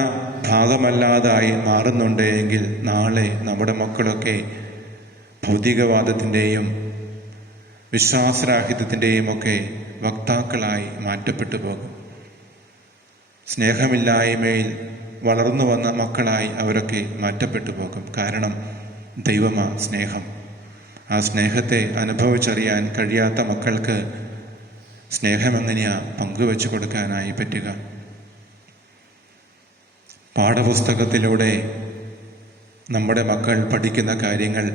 ഭാഗമല്ലാതായി മാറുന്നുണ്ടെങ്കിൽ നാളെ നമ്മുടെ മക്കളൊക്കെ ഭൗതികവാദത്തിൻ്റെയും വിശ്വാസരാഹിത്യത്തിൻ്റെയും ഒക്കെ വക്താക്കളായി മാറ്റപ്പെട്ടു പോകും. സ്നേഹമില്ലായ്മയിൽ വളർന്നു വന്ന മക്കളായി അവരൊക്കെ മാറ്റപ്പെട്ടു പോകും. കാരണം ദൈവമാ സ്നേഹം. ആ സ്നേഹത്തെ അനുഭവിച്ചറിയാൻ കഴിയാത്ത മക്കൾക്ക് സ്നേഹമെങ്ങനെയാ പങ്കുവെച്ചു കൊടുക്കാനായി പറ്റുക? പാഠപുസ്തകത്തിലൂടെ നമ്മുടെ മക്കൾ പഠിക്കുന്ന കാര്യങ്ങൾ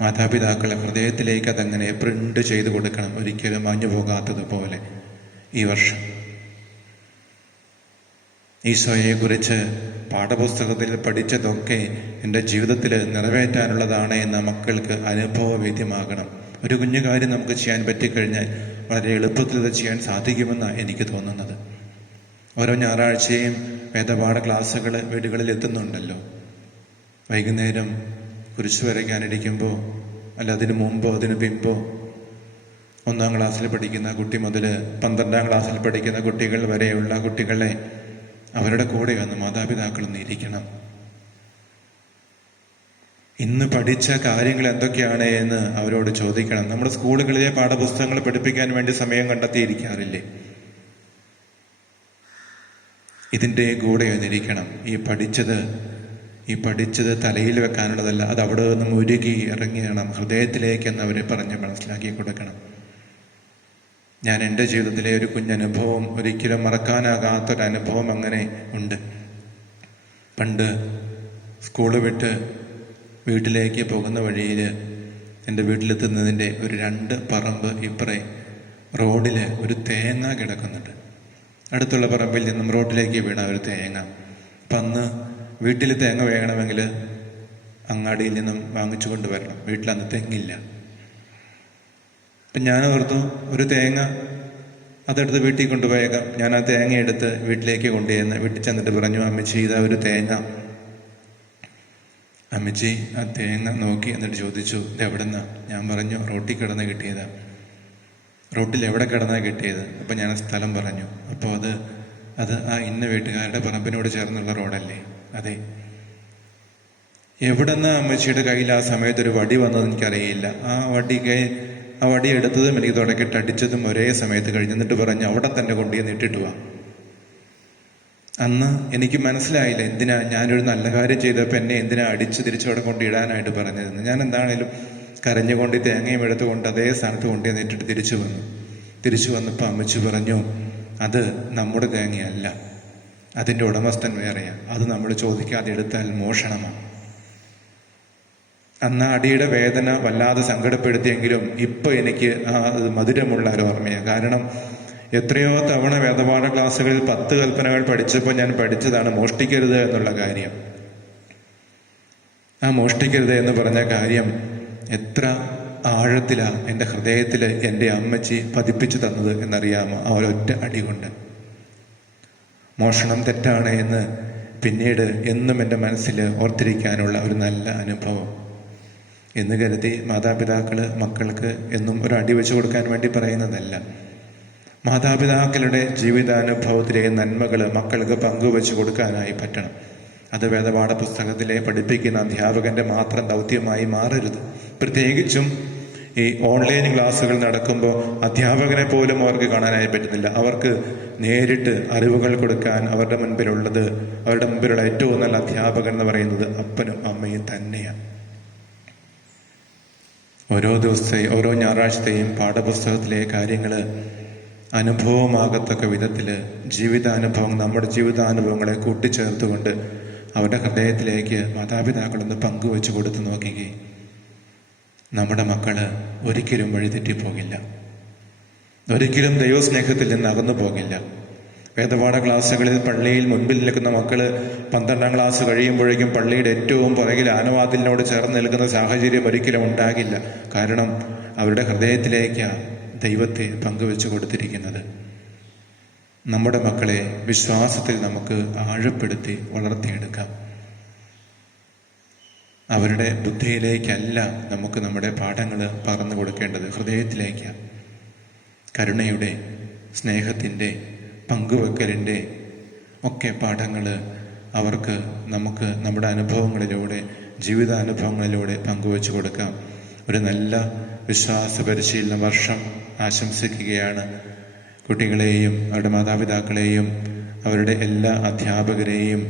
മാതാപിതാക്കളെ ഹൃദയത്തിലേക്ക് അതങ്ങനെ പ്രിന്റ് ചെയ്തു കൊടുക്കണം, ഒരിക്കലും മാഞ്ഞു പോകാത്തതുപോലെ. ഈ വർഷം ഈശോയെക്കുറിച്ച് പാഠപുസ്തകത്തിൽ പഠിച്ചതൊക്കെ എൻ്റെ ജീവിതത്തിൽ നിറവേറ്റാനുള്ളതാണ് എന്ന മക്കൾക്ക് അനുഭവവേദ്യമാകണം. ഒരു കുഞ്ഞു കാര്യം നമുക്ക് ചെയ്യാൻ പറ്റിക്കഴിഞ്ഞാൽ വളരെ എളുപ്പത്തിൽ ഇത് ചെയ്യാൻ സാധിക്കുമെന്നാണ് എനിക്ക് തോന്നുന്നത്. ഓരോ ഞായറാഴ്ചയും വേദപാഠ ക്ലാസ്സുകൾ വീടുകളിൽ എത്തുന്നുണ്ടല്ലോ. വൈകുന്നേരം കുരിശ് വരയ്ക്കാനിരിക്കുമ്പോൾ, അല്ല അതിനു മുമ്പോ അതിനു പിമ്പോ, 1-ാം ക്ലാസ്സിൽ പഠിക്കുന്ന കുട്ടി മുതൽ 12-ാം ക്ലാസ്സിൽ പഠിക്കുന്ന കുട്ടികൾ വരെയുള്ള കുട്ടികളെ അവരുടെ കൂടെ വന്ന് മാതാപിതാക്കളൊന്ന് ഇരിക്കണം. ഇന്ന് പഠിച്ച കാര്യങ്ങൾ എന്തൊക്കെയാണ് എന്ന് അവരോട് ചോദിക്കണം. നമ്മുടെ സ്കൂളുകളിലെ പാഠപുസ്തകങ്ങൾ പഠിപ്പിക്കാൻ വേണ്ടി സമയം കണ്ടെത്തിയിരിക്കാറില്ലേ? ഇതിൻ്റെ കൂടെ ഒന്നിരിക്കണം. ഈ പഠിച്ചത് തലയിൽ വെക്കാനുള്ളതല്ല, അത് അവിടെ നിന്നും ഉരുകി ഇറങ്ങിയണം ഹൃദയത്തിലേക്ക് എന്ന് അവരെ പറഞ്ഞ് മനസ്സിലാക്കി കൊടുക്കണം. ഞാൻ എൻ്റെ ജീവിതത്തിലെ ഒരു കുഞ്ഞനുഭവം, ഒരിക്കലും മറക്കാനാകാത്തൊരനുഭവം അങ്ങനെ ഉണ്ട്. പണ്ട് സ്കൂള് വിട്ട് വീട്ടിലേക്ക് പോകുന്ന വഴിയിൽ എൻ്റെ വീട്ടിലെത്തുന്നതിൻ്റെ ഒരു 2 പറമ്പ് ഇപ്പറേ റോഡിൽ ഒരു തേങ്ങ കിടക്കുന്നുണ്ട്. അടുത്തുള്ള പറമ്പിൽ നിന്നും റോഡിലേക്ക് വീണ ഒരു തേങ്ങ. അപ്പം അന്ന് വീട്ടിൽ തേങ്ങ വേണമെങ്കിൽ അങ്ങാടിയിൽ നിന്നും വാങ്ങിച്ചു കൊണ്ടുവരണം. വീട്ടിൽ അന്ന് തെങ്ങില്ല. അപ്പം ഞാൻ ഓർത്തു, ഒരു തേങ്ങ അതെടുത്ത് വീട്ടിൽ കൊണ്ടുപോയേക്കാം. ഞാൻ ആ തേങ്ങ എടുത്ത് വീട്ടിലേക്ക് കൊണ്ടുചെന്ന് വീട്ടിൽ ചെന്നിട്ട് പറഞ്ഞു, അമ്മച്ചി ഇതാ ഒരു തേങ്ങ. അമ്മച്ചി ആ തേങ്ങ നോക്കി എന്നിട്ട് ചോദിച്ചു, ഇത് എവിടെന്നാ? ഞാൻ പറഞ്ഞു, റോട്ടിൽ കിടന്ന് കിട്ടിയതാ. റോട്ടിൽ എവിടെ കിടന്നാണ് കിട്ടിയത്? അപ്പം ഞാൻ സ്ഥലം പറഞ്ഞു. അപ്പോൾ അത് ആ ഇന്ന വീട്ടുകാരുടെ പറമ്പിനോട് ചേർന്നുള്ള റോഡല്ലേ? അതെ. എവിടെന്നാ അമ്മച്ചിയുടെ കയ്യിൽ ആ സമയത്ത് ഒരു വടി വന്നതെന്ന് എനിക്കറിയില്ല. ആ വടി എടുത്തതും എനിക്ക് തുടക്കിട്ട് അടിച്ചതും ഒരേ സമയത്ത് കഴിഞ്ഞു. എന്നിട്ട് പറഞ്ഞു, അവിടെ തന്നെ കൊണ്ടുവന്ന് ഇട്ടിട്ട് വാ. അന്ന് എനിക്ക് മനസ്സിലായില്ല എന്തിനാ ഞാനൊരു നല്ല കാര്യം ചെയ്തപ്പോൾ എന്നെ എന്തിനാ അടിച്ച് തിരിച്ചവിടെ കൊണ്ടിടാനായിട്ട് പറഞ്ഞതെന്ന്. ഞാൻ എന്താണേലും കരഞ്ഞുകൊണ്ട് തേങ്ങയും എടുത്തുകൊണ്ട് അതേ സ്ഥാനത്ത് കൊണ്ടുവന്ന് ഇട്ടിട്ട് തിരിച്ചു വന്നപ്പോൾ അമ്മച്ചി പറഞ്ഞു, അത് നമ്മുടെ തേങ്ങയല്ല, അതിൻ്റെ ഉടമസ്ഥൻ വേറെയാ, അത് നമ്മൾ ചോദിക്കാതെ എടുത്താൽ മോഷണമാണ്. അന്ന് അടിയുടെ വേദന വല്ലാതെ സങ്കടപ്പെടുത്തിയെങ്കിലും ഇപ്പോൾ എനിക്ക് മധുരമുള്ള ഒരു ഓർമ്മയാണ്. കാരണം എത്രയോ തവണ വേദപാഠ ക്ലാസ്സുകളിൽ 10 കൽപ്പനകൾ പഠിച്ചപ്പോൾ ഞാൻ പഠിച്ചതാണ് മോഷ്ടിക്കരുത് എന്നുള്ള കാര്യം. ആ മോഷ്ടിക്കരുത് എന്ന് പറഞ്ഞ കാര്യം എത്ര ആഴത്തിലാണ് എൻ്റെ ഹൃദയത്തിൽ എൻ്റെ അമ്മച്ചി പതിപ്പിച്ചു തന്നത് എന്നറിയാമോ? ആ ഒരൊറ്റ അടി കൊണ്ട്. മോഷണം തെറ്റാണ് എന്ന് പിന്നീട് എന്നും എൻ്റെ മനസ്സിൽ ഓർത്തിരിക്കാനുള്ള ഒരു നല്ല അനുഭവം എന്ന് കരുതി മാതാപിതാക്കൾ മക്കൾക്ക് എന്നും ഒരു അടി വെച്ചു കൊടുക്കാൻ വേണ്ടി പറയുന്നതല്ല. മാതാപിതാക്കളുടെ ജീവിതാനുഭവത്തിലെ നന്മകൾ മക്കൾക്ക് പങ്കുവെച്ചു കൊടുക്കാനായി പറ്റണം. അത് വേദപാഠ പുസ്തകത്തിലെ പഠിപ്പിക്കുന്ന അധ്യാപകന്റെ മാത്രം ദൗത്യമായി മാറരുത്. പ്രത്യേകിച്ചും ഈ ഓൺലൈൻ ക്ലാസ്സുകൾ നടക്കുമ്പോൾ അധ്യാപകനെ പോലും അവർക്ക് കാണാനായി പറ്റുന്നില്ല. അവർക്ക് നേരിട്ട് അറിവുകൾ കൊടുക്കാൻ അവരുടെ മുൻപിലുള്ള ഏറ്റവും നല്ല അധ്യാപകൻ എന്ന് പറയുന്നത് അപ്പനും അമ്മയും തന്നെയാണ്. ഓരോ ഞായറാഴ്ചത്തെയും പാഠപുസ്തകത്തിലെ കാര്യങ്ങൾ അനുഭവമാകത്തക്ക വിധത്തിൽ നമ്മുടെ ജീവിതാനുഭവങ്ങളെ കൂട്ടിച്ചേർത്തുകൊണ്ട് അവരുടെ ഹൃദയത്തിലേക്ക് മാതാപിതാക്കളൊന്ന് പങ്കുവെച്ച് കൊടുത്തു നോക്കുകയും നമ്മുടെ മക്കള് ഒരിക്കലും വഴിതെറ്റിപ്പോകില്ല, ഒരിക്കലും ദൈവസ്നേഹത്തിൽ നിന്ന് അകന്നു പോകില്ല. വേദപാഠ ക്ലാസ്സുകളിൽ പള്ളിയിൽ മുൻപിൽ നിൽക്കുന്ന മക്കള് 12ാം ക്ലാസ് കഴിയുമ്പോഴേക്കും പള്ളിയുടെ ഏറ്റവും പുറകിൽ ആനവാതിലിനോട് ചേർന്ന് നിൽക്കുന്ന സാഹചര്യം ഒരിക്കലും ഉണ്ടാകില്ല. കാരണം അവരുടെ ഹൃദയത്തിലേക്കാണ് ദൈവത്തെ പങ്കുവെച്ചു കൊടുത്തിരിക്കുന്നത്. നമ്മുടെ മക്കളെ വിശ്വാസത്തിൽ നമുക്ക് ആഴപ്പെടുത്തി വളർത്തിയെടുക്കാം. അവരുടെ ബുദ്ധിയിലേക്കല്ല നമുക്ക് നമ്മുടെ പാഠങ്ങൾ പകർന്നു കൊടുക്കേണ്ടത്, ഹൃദയത്തിലേക്കാണ്. കരുണയുടെ, സ്നേഹത്തിൻ്റെ, പങ്കുവെക്കലിൻ്റെ ഒക്കെ പാഠങ്ങൾ നമുക്ക് നമ്മുടെ അനുഭവങ്ങളിലൂടെ, ജീവിതാനുഭവങ്ങളിലൂടെ പങ്കുവെച്ചു കൊടുക്കാം. ഒരു നല്ല വിശ്വാസ പരിശീലന വർഷം ആശംസിക്കുകയാണ്. കുട്ടികളെയും അവരുടെ മാതാപിതാക്കളെയും അവരുടെ എല്ലാ അധ്യാപകരെയും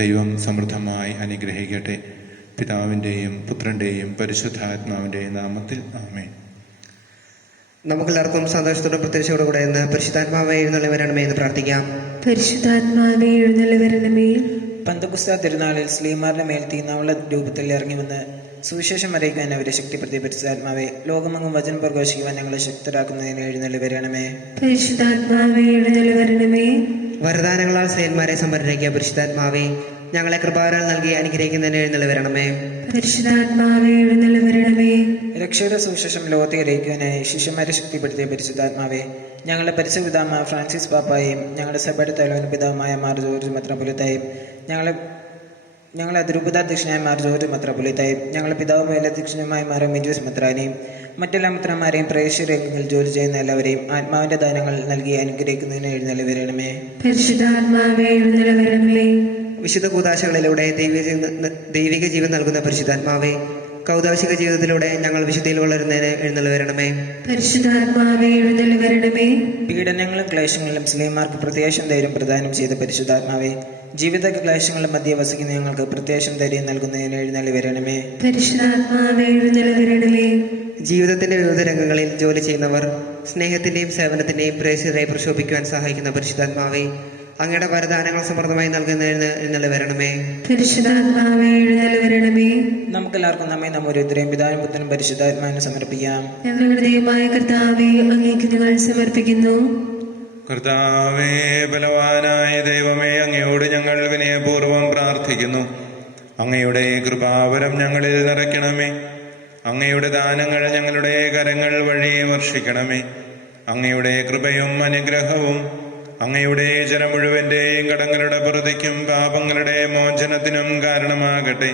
ദൈവം സമൃദ്ധമായി അനുഗ്രഹിക്കട്ടെ. പിതാവിൻ്റെയും പുത്രൻ്റെയും പരിശുദ്ധാത്മാവിൻ്റെയും നാമത്തിൽ ആമേൻ. നമുക്കെല്ലാവർക്കും സന്തോഷത്തോടെ പ്രത്യേകതയോടെ കൂടെ ഇന്ന് പരിശുദ്ധാത്മാവേ എഴുന്നള്ളി വരണമേ എന്ന് പ്രാർത്ഥിക്കാം. പരിശുദ്ധാത്മാവേ എഴുന്നള്ളി വരണമേ. പന്തക്കുസ്ത തിരുനാളിൽ സ്ലീമാരുടെ മേൽ തീനാവുള്ള രൂപത്തിൽ ഇറങ്ങി വന്ന് സുവിശേഷം അറിയിക്കാൻ അവരെ ശക്തിപ്പെടുത്തിയ പരിശുദ്ധാത്മാവേ, ലോകമെങ്ങും വചനം പ്രഘോഷിക്കുവാൻ ഞങ്ങളെ ശക്തരാക്കുന്നതിന് എഴുന്നള്ളി വരണമേ. പരിശുദ്ധാത്മാവേ എഴുന്നള്ളി വരണമേ. വരദാനങ്ങളാൽ സേന്മാരെ സംവരണയ്ക്ക് പരിശുദ്ധാത്മാവേ, ഞങ്ങളെ കൃപാവരാൽ നൽകി അനുഗ്രഹിക്കുന്നതിന് എഴുന്നള്ളി വരണമേ. പരിശുദ്ധാത്മാവേ എഴുന്നള്ളി വരണമേ. രക്ഷയുടെ സുവിശേഷം ലോകത്തെ അറിയിക്കുവാനായി ശിഷ്യന്മാരെ ശക്തിപ്പെടുത്തിയ പരിശുദ്ധാത്മാവേ, ഞങ്ങളുടെ പരിശുദ്ധ പിതാമ ഫ്രാൻസിസ് പാപ്പായും ഞങ്ങളുടെ സഭയുടെ തലവൻ പിതാവുമായ മാർ ജോർജ് മെത്രാപ്പൊലീത്തായും ഞങ്ങളെ അതിരൂപതാധ്യക്ഷനായ മാർ ജോർജ് മെത്രാപ്പൊലീത്തായും ഞങ്ങളുടെ പിതാവ് മേലധ്യക്ഷനുമായ മാർ മിജോസ് മെത്രാനെയും മറ്റെല്ലാ മെത്രാന്മാരെയും പ്രേക്ഷിത രംഗങ്ങളിൽ ജോലി ചെയ്യുന്ന എല്ലാവരെയും ആത്മാവിന്റെ ദാനങ്ങൾ നൽകി അനുഗ്രഹിക്കുന്നതിന് എഴുന്നള്ളി വരണമേ. പരിശുദ്ധാത്മാവേ എഴുന്നള്ളി വരണമേ. വിശുദ്ധ കൂദാശകളിലൂടെ ദൈവിക ജീവൻ നൽകുന്ന പരിശുദ്ധാത്മാവേ, കൗദാശിക ജീവിതത്തിലൂടെ ഞങ്ങൾ വിശുദ്ധിയിൽ വളരുന്നതിന് എഴുന്നള്ളി വരണമേ. പരിശുദ്ധാത്മാവേ എഴുന്നള്ളി വരണമേ. പീഡനങ്ങളും ക്ലേശങ്ങളിലും സ്ത്രീമാർക്ക് പ്രത്യാശം ധൈര്യം പ്രദാനം ചെയ്ത പരിശുദ്ധാത്മാവേ, ജീവിത ക്ലേശങ്ങളുടെ മധ്യ വസിക്കുന്ന ഞങ്ങൾക്ക് പ്രത്യാശം ധൈര്യം നൽകുന്നതിന് എഴുന്നള്ളി വരണമേ. പരിശുദ്ധാത്മാവേ എഴുന്നള്ളി വരണമേ. ജീവിതത്തിന്റെ വിവിധ രംഗങ്ങളിൽ ജോലി ചെയ്യുന്നവർ സ്നേഹത്തിന്റെയും സേവനത്തിന്റെയും പ്രേക്ഷിതരെ പ്രശോഭിക്കുവാൻ സഹായിക്കുന്ന പരിശുദ്ധാത്മാവേ, അങ്ങയുടെ വരദാനങ്ങൾ സമൃദ്ധമായി നൽകുന്നതിന് എഴുന്നള്ളി വരണമേ. പരിശുദ്ധാത്മാവേ എഴുന്നള്ളി വരണമേ. നമുക്കെല്ലാവർക്കും നമ്മെ ഓരോരുത്തരെയും പിതാവിനും പുത്രനും പരിശുദ്ധാത്മാവിനെ സമർപ്പിക്കാം. ഞങ്ങളുടെ ദൈവമായ കർത്താവേ, അങ്ങേക്ക് ഞങ്ങൾ സമർപ്പിക്കുന്നു. കർത്താവേ, ബലവാനായ ദൈവമേ, അങ്ങയോട് ഞങ്ങൾ വിനയപൂർവ്വം പ്രാർത്ഥിക്കുന്നു. അങ്ങയുടെ കൃപാവരം ഞങ്ങളിൽ നിറയ്ക്കണമേ. അങ്ങയുടെ ദാനങ്ങൾ ഞങ്ങളുടെ കരങ്ങൾ വഴി വർഷിക്കണമേ. അങ്ങയുടെ കൃപയും അനുഗ്രഹവും അങ്ങയുടെ ജനം മുഴുവന്റെയും കടങ്ങളുടെ പുറത്തേക്കും പാപങ്ങളുടെ മോചനത്തിനും കാരണമാകട്ടെ.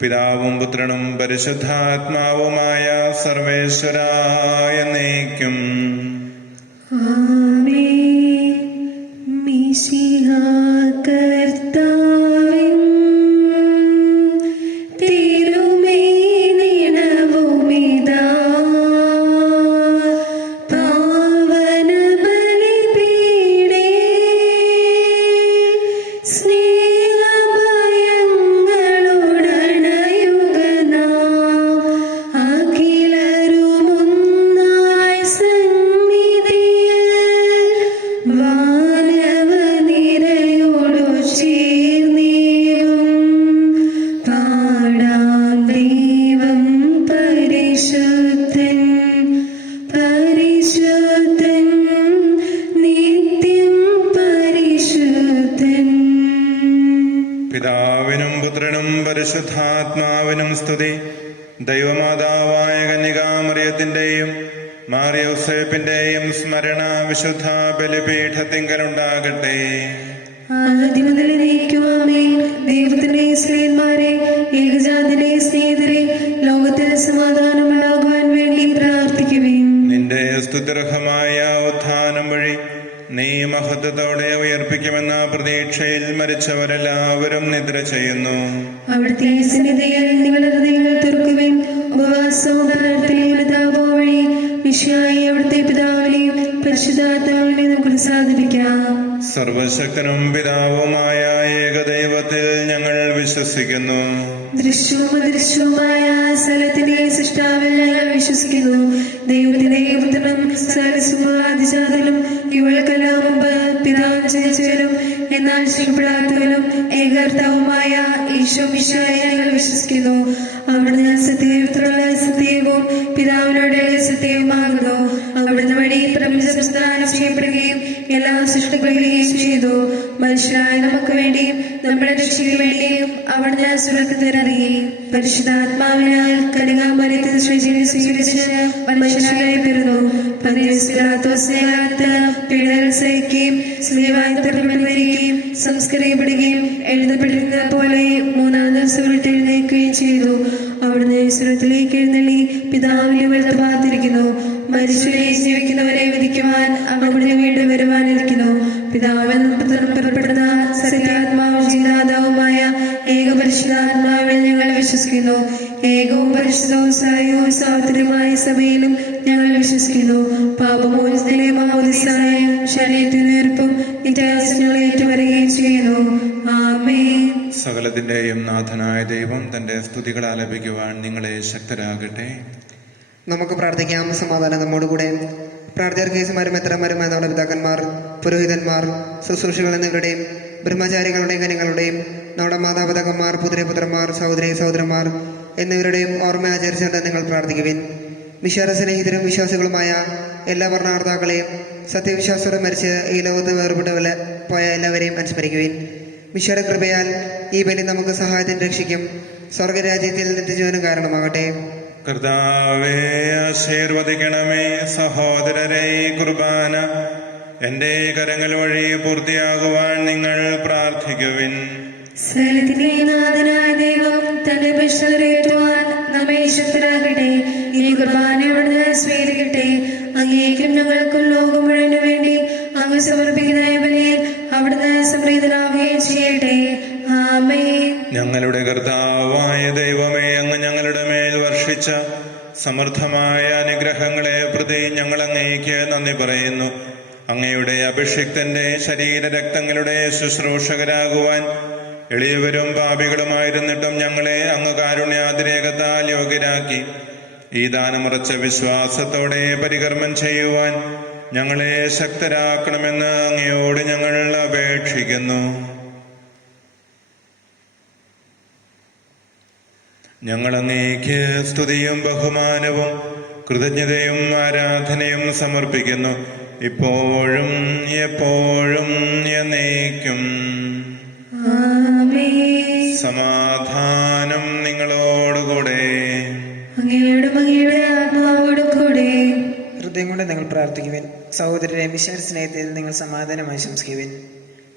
പിതാവും പുത്രനും പരിശുദ്ധാത്മാവുമായ സർവേശ്വരായ എന്നേക്കും. ആമേൻ. മിശിഹാ കർത്താവിൻ തിരുമേനിണവുമിതാ പാവന ബലിപീഠേ സ്നേഹഭയങ്ങളുടണയുക നാം അഖിലരുമൊന്നായി സന്നിധിയിൽ വാനവനിരയോടു ചേർന്നേവും പാടാം ദൈവം പരിശുദ്ധൻ പരിശുദ്ധൻ നിത്യം പരിശുദ്ധൻ. പിതാവിനും പുത്രനും പരിശുദ്ധാത്മാവിനും സ്തുതി. ദൈവമാതാവായ കന്യകാമറിയത്തിന്റെയും മാറിയൗസേപ്പിന്റെയും സ്മരണ വിശുദ്ധ ബലിപീഠത്തിങ്കലുണ്ടാകട്ടെ. ആദ്യം മുതൽ നീക്കുവാമേ. ദൈവത്തിന്റെ സ്ത്രീന്മാരെ, ഏകജാതിന്റെ സ്നേഹിതരെ, ലോകത്തിൽ സമാധാനമുണ്ടാകുവാൻ വേണ്ടി പ്രാർത്ഥിക്കുവേൻ. നിന്റെ സ്തുത്യർഹമായ ഉത്ഥാനം വഴി നീ മഹത്വത്തോടെ ഉയർപ്പിക്കുമെന്ന പ്രതീക്ഷയിൽ മരിച്ചവരെല്ലാവരും നിദ്ര ചെയ്യുന്നു. അവിടുത്തെ സന്നിധിയിൽ നിങ്ങളുടെ ഹൃദയങ്ങൾ തുറക്കുവേൻ. ഉപവാസവും പ്രാർത്ഥനയും അനുതാപവും വഴി മിശിഹായെ അവിടുത്തെ പിതാവിനെയും പരിശുദ്ധാത്മാവിനെയും നമുക്ക് പ്രസാദിപ്പിക്കാം. സർവശക്തനും പിതാവുമായ ഏകദൈവത്തിൽ ഞങ്ങൾ വിശ്വസിക്കുന്നു. ദൃശ്യവും അദൃശ്യവുമായ സ്ഥലത്തിന്റെ സൃഷ്ടാവിൽ ഞങ്ങൾ വിശ്വസിക്കുന്നു. ദൈവത്തിന്റെ പുത്രനും സകലസുഖാദിജാതനും ഇവൾക്കെല്ലാം മുമ്പ് പിതാവ് ജനിച്ചവരും എന്നാൽ ശിക്കപ്പെടാത്തവനും ഏകർത്താവുമായ ഈശോ മിശിഹായെ ഞങ്ങൾ വിശ്വസിക്കുന്നു. അവിടുന്ന് സത്യത്തിലുള്ള സത്യവും പിതാവിനോട് സത്യവുമാകുന്നു. അവിടുന്ന് വഴി പ്രപഞ്ചം സ്ഥാനം ചെയ്യപ്പെടുകയും എല്ലാ സൃഷ്ടികളെയും ചെയ്തു. മനുഷ്യരായ നമുക്ക് വേണ്ടിയും നമ്മുടെ രക്ഷയ്ക്ക് വേണ്ടിയും അവിടുന്ന് സ്വർഗ്ഗത്തിലിറങ്ങി പരിശുദ്ധാത്മാവിനാൽ കന്യകാമറിയത്തിൽ സ്വീകരിച്ച് മനുഷ്യനായി പിറന്നു. പന്തിയോസ് പീഡകൾ സഹിക്കുകയും സ്ലീവായി തറമേൽവരികയും സംസ്കരിക്കപ്പെടുകയും എഴുതപ്പെട്ടിരുന്ന പോലെ മൂന്നാം ദിവസം എഴുന്നേൽക്കുകയും ചെയ്തു. അവിടുന്ന് സ്വർഗ്ഗത്തിലേക്ക് എഴുന്നള്ളി പിതാവിനെ വലത്തുഭാഗത്തിരിക്കുന്നു. മരിച്ചവരെ ജീവിക്കുന്നവരെ വിധിക്കുവാൻ അവിടുന്ന് വീണ്ടും വരുവാനിരിക്കുന്നു. പിതാവിൽ പുത്രനും പുറപ്പെടുന്ന സത്യാത്മാവും ജീവദാതാവുമായ ഏകപരിശുദ്ധാത്മാവിൽ ഞങ്ങൾ വിശ്വസിക്കുന്നു. ഏകവും പരിശുദ്ധവും സഹായവും സാർവത്രികമായ സഭയിലും ഞങ്ങൾ വിശ്വസിക്കുന്നു. പാപമോചനത്തിലെയും മാമോദിസായും ശരീരത്തിൽ ഉയർപ്പും നിത്യാസനങ്ങൾ ഏറ്റുവരുകയും ചെയ്യുന്നു. ആമേൻ. സകലത്തിന്റെയും നാഥനായ ദൈവം തന്റെ സ്തുതികൾ ആലപിക്കുവാൻ നിങ്ങളെ ശക്തരാകട്ടെ. നമുക്ക് പ്രാർത്ഥിക്കാം. സമാധാനം നമ്മോടുകൂടെ. പ്രാർത്ഥികർ കേസുമാരും എത്രമാരുമായ നമ്മുടെ പിതാക്കന്മാർ, പുരോഹിതന്മാർ, ശുശ്രൂഷകൾ എന്നിവരുടെയും ബ്രഹ്മചാരികളുടെയും കന്യകളുടെയും നമ്മുടെ മാതാപിതാക്കന്മാർ, പുത്രപുത്രന്മാർ, സഹോദരി സഹോദരന്മാർ എന്നിവരുടെയും ഓർമ്മ ആചരിച്ചുകൊണ്ട് നിങ്ങൾ പ്രാർത്ഥിക്കുവിൻ. വിശ്വാസ സ്നേഹിതരും വിശ്വാസികളുമായ എല്ലാ ഭരണകർത്താക്കളെയും സത്യവിശ്വാസത്തോടെ മരിച്ച് ഈ ലോകത്ത് വേർപെട്ട് പോയ എല്ലാവരെയും അനുസ്മരിക്കുവിൻ. വിശ്വയുടെ കൃപയാൽ ഈ ബലി നമുക്ക് സഹായത്തിന് രക്ഷിക്കും സ്വർഗരാജ്യത്തിൽ നിത്യജീവനും കാരണമാകട്ടെ. കർത്താവേ, ആശീർവദിക്കണമേ. സഹോദരരെ, ഈ കുർബാന എന്റെ കരങ്ങൾ വഴി പൂർത്തിയാകുവാൻ നിങ്ങൾ പ്രാർത്ഥിക്കുവിൻ. സകലത്തിന്റെ നാഥനായ ദൈവം തന്റെ പ്രശ്നേറ്റുവാൻ നമ്മെ ശക്തരാകട്ടെ. ഈ കുർബാന അവിടുന്ന് സ്വീകരിക്കട്ടെ. അങ്ങേക്കും ഞങ്ങൾക്കും ലോകം മുഴുവനു വേണ്ടി അങ്ങ് സമർപ്പിക്കുന്ന ബലിയിൽ അവിടുന്ന് സംപ്രീതനാവുകയും ചെയ്യട്ടെ. ആമേൻ. ഞങ്ങളുടെ കർത്താവായ ദൈവമേ, അങ്ങ് ഞങ്ങളുടെ മേൽ വർഷിച്ച സമൃദ്ധമായ അനുഗ്രഹങ്ങളെ പ്രതി ഞങ്ങൾ അങ്ങേക്ക് നന്ദി പറയുന്നു. അങ്ങയുടെ അഭിഷിക്തന്റെ ശരീരരക്തങ്ങളുടെ ശുശ്രൂഷകരാകുവാൻ എളിയവരും പാപികളുമായിരുന്നിട്ടും ഞങ്ങളെ അങ്ങ് കാരുണ്യാതിരേകത്താൽ യോഗ്യരാക്കി. ഈ ദാനമുറച്ച വിശ്വാസത്തോടെ പരികർമ്മം ചെയ്യുവാൻ ഞങ്ങളെ ശക്തരാക്കണമെന്ന് അങ്ങയോട് ഞങ്ങൾ അപേക്ഷിക്കുന്നു. ഞങ്ങൾ അങ്ങേക്ക് സ്തുതിയും ബഹുമാനവും കൃതജ്ഞതയും ആരാധനയും സമർപ്പിക്കുന്നു, ഇപ്പോഴും എപ്പോഴും എന്നേക്കും. ആമേൻ. സമാധാനം നിങ്ങളോടുകൂടെ. അങ്ങയോടും അങ്ങയുടെ ആത്മാവോടും കൂടെ. ഹൃദയം കൊണ്ട് നിങ്ങൾ പ്രാർത്ഥിക്കുവിൻ. സഹോദരരെ, വിശാല സ്നേഹത്തിൽ നിങ്ങൾ സമാധാനം ആശംസിക്കുവിൻ.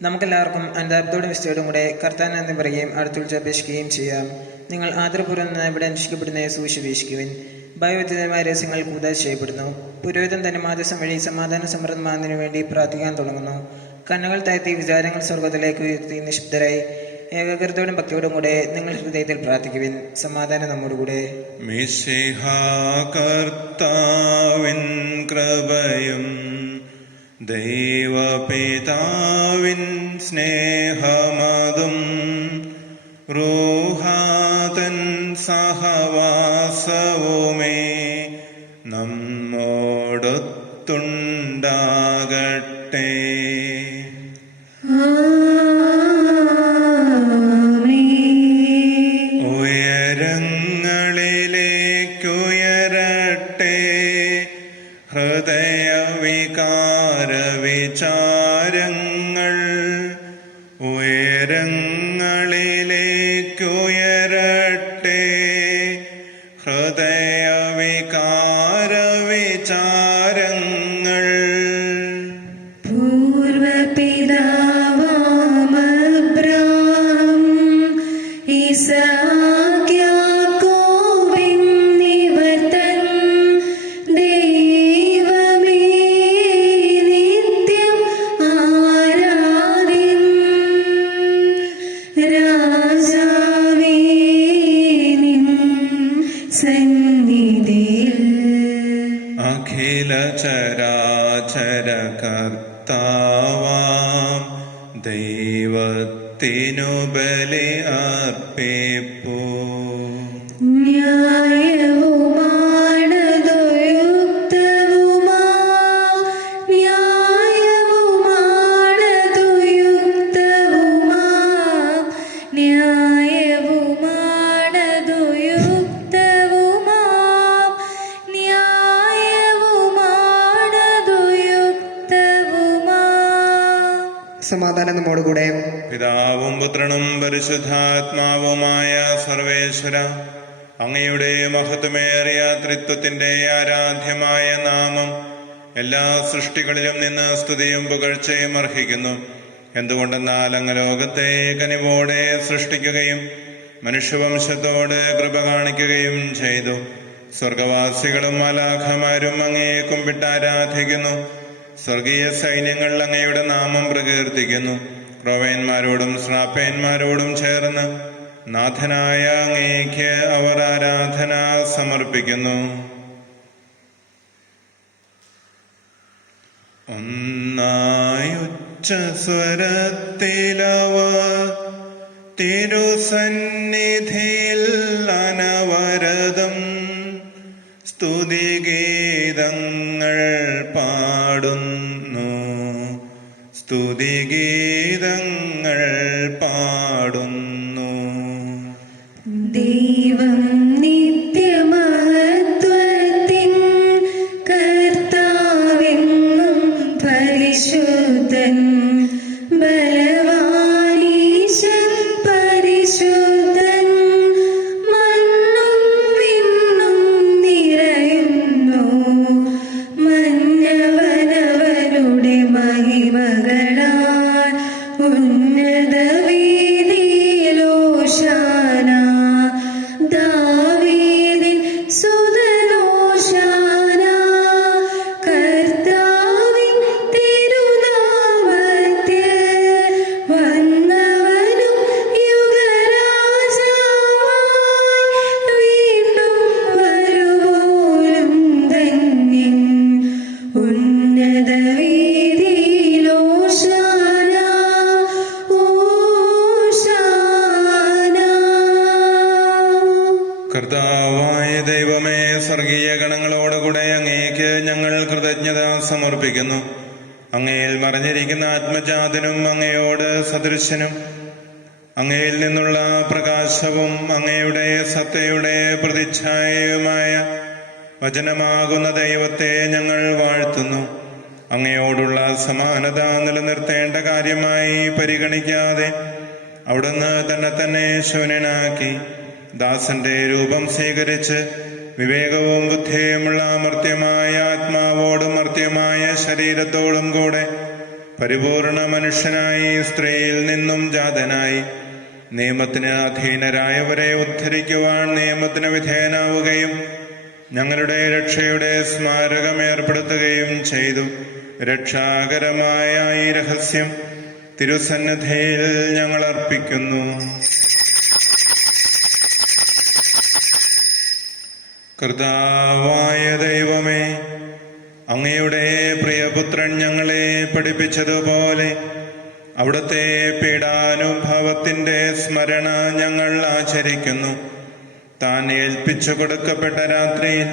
നമുക്കെല്ലാവർക്കും അന്താപത്തോടും വിശയോടും കൂടെ കർത്താൻ എന്ന് പറയുകയും അടുത്ത് വിളിച്ച് അപേക്ഷിക്കുകയും ചെയ്യാം. നിങ്ങൾ ആദരപൂർവ്വം ഇവിടെ അനുഷ്ഠിക്കപ്പെടുന്ന സൂക്ഷിച്ചുപേക്ഷിക്കുവിൻ. ഭയവിധമായ രഹസ്യങ്ങൾ കൂതാശ ചെയ്യപ്പെടുന്നു. പുരോഹിതൻ തന്റെ മാധ്യസം വഴി സമാധാന സമൃദ്ധമാകുന്നതിനു വേണ്ടി പ്രാർത്ഥിക്കാൻ തുടങ്ങുന്നു. കണ്ണുകൾ താഴ്ത്തി വിചാരങ്ങൾ സ്വർഗത്തിലേക്ക് ഉയർത്തി നിശബ്ദരായി ഏകാഗ്രതയോടും ഭക്തിയോടും കൂടെ നിങ്ങൾ ഹൃദയത്തിൽ പ്രാർത്ഥിക്കുവിൻ. സമാധാനം നമ്മോടുകൂടെ. മിശിഹാ കർത്താവിൻ കൃപയും ദൈവപിതാവിൻ സ്നേഹമതും റൂഹാതൻ സഹവാസവുമേ നമ്മോടൊത്തുണ്ടാകട്ടെ. ഉയരങ്ങളിലേക്കുയരട്ടെ ഹൃദയവികാര വിചാരങ്ങൾ. ഉയരങ്ങളിലേക്കുയരട്ടെ ഹൃദയവികാര വിചാരങ്ങൾ. പൂർവപിതാവാം അബ്രാം ഇസ്ഹാക്ക് യാക്കോബ് എന്നിവർ തൻ ദൈവമേ നിത്യം ആരാധ്യൻ. രാജാവേ നിൻ സന്നിധിയിൽ അഖില ചരാചര കർത്താവാം ദൈവത്തിനു ബലി അർപ്പിപ്പൂ. ന്യായവുമാണതു യുക്തവുമാ ന്യായവുമാണതു യുക്തവുമാ ന്യായവുമാണതു യുക്തവുമാ ന്യായവുമാണതു യുക്തവുമാ. സമാധാനം നമ്മോടുകൂടെ. പിതാവും പുത്രനും പരിശുദ്ധാത്മാവുമായ സർവേശ്വര, അങ്ങയുടെ മഹത്വമേറിയ ത്രിത്വത്തിന്റെ ആരാധ്യമായ നാമം എല്ലാ സൃഷ്ടികളിലും നിന്ന് സ്തുതിയും പുകഴ്ചയും അർഹിക്കുന്നു. എന്തുകൊണ്ടെന്നാൽ അങ്ങ് ലോകത്തെ കനിവോടെ സൃഷ്ടിക്കുകയും മനുഷ്യവംശത്തോട് കൃപ കാണിക്കുകയും ചെയ്തു. സ്വർഗവാസികളും മാലാഖമാരും അങ്ങയെ കുമ്പിട്ട് ആരാധിക്കുന്നു. സ്വർഗീയ സൈന്യങ്ങൾ അങ്ങയുടെ നാമം പ്രകീർത്തിക്കുന്നു. ക്രോവേന്മാരോടും ശ്രാപ്പേന്മാരോടും ചേർന്ന് നാഥനായ അങ്ങേക്ക് അവർ ആരാധന സമർപ്പിക്കുന്നു. ഒന്നായുച്ചസ്വരത്തിലവർ തിരുസന്നിധിയിൽ അനവരതം സ്തുതിഗീതങ്ങൾ പാടുന്നു. സ്തുതിഗീതങ്ങൾ പാടുന്നു. ദൈവം നിത്യമഹത്വത്തിൻ കർത്താവെന്നും പരിശുദ്ധൻ ബലവാനീശൻ പരിശുദ്ധൻ. മണ്ണും വിണ്ണും നിറയുന്നു മന്നവനവനുടെ മഹിമകളാൽ. ഉന്നത വീതിയിലോശാന ദാവീദിൻ സുതനോശാന. കർത്താവിൻ തിരുനാമത്തിൽ വന്നവനും യുഗരാജാവായി വീണ്ടും വരുവോനും ധന്യൻ. ഉന്നത വീതിയിലോശാന ഓശാന. കർത്താവായ ദൈവമേ, സ്വർഗീയ ഗണങ്ങളോടുകൂടെ അങ്ങേക്ക് ഞങ്ങൾ കൃതജ്ഞത സമർപ്പിക്കുന്നു. അങ്ങയിൽ മറഞ്ഞിരിക്കുന്ന ആത്മജാതനും അങ്ങയോട് സദൃശനും അങ്ങയിൽ നിന്നുള്ള പ്രകാശവും അങ്ങയുടെ സത്തയുടെ പ്രതിച്ഛായയുമായ വചനമാകുന്ന ദൈവത്തെ ഞങ്ങൾ വാഴ്ത്തുന്നു. അങ്ങയോടുള്ള സമാനത നിലനിർത്തേണ്ട കാര്യമായി പരിഗണിക്കാതെ അവിടുന്ന് തന്നെ ശൂന്യനാക്കി ദാസന്റെ രൂപം സ്വീകരിച്ച് വിവേകവും ബുദ്ധിയുമുള്ള മർത്യമായ ആത്മാവോടും മർത്യമായ ശരീരത്തോടും കൂടെ പരിപൂർണ മനുഷ്യനായി സ്ത്രീയിൽ നിന്നും ജാതനായി നിയമത്തിന് അധീനരായവരെ ഉദ്ധരിക്കുവാൻ നിയമത്തിന് വിധേയനാവുകയും ഞങ്ങളുടെ രക്ഷയുടെ സ്മാരകം ഏർപ്പെടുത്തുകയും ചെയ്തു. രക്ഷാകരമായ ഈ രഹസ്യം തിരുസന്നിധിയിൽ ഞങ്ങൾ അർപ്പിക്കുന്നു. കർത്താവായ ദൈവമേ, അങ്ങയുടെ പ്രിയപുത്രൻ ഞങ്ങളെ പഠിപ്പിച്ചതുപോലെ അവിടുത്തെ പീഡാനുഭവത്തിന്റെ സ്മരണ ഞങ്ങൾ ആചരിക്കുന്നു. താൻ ഏൽപ്പിച്ചു കൊടുക്കപ്പെട്ട രാത്രിയിൽ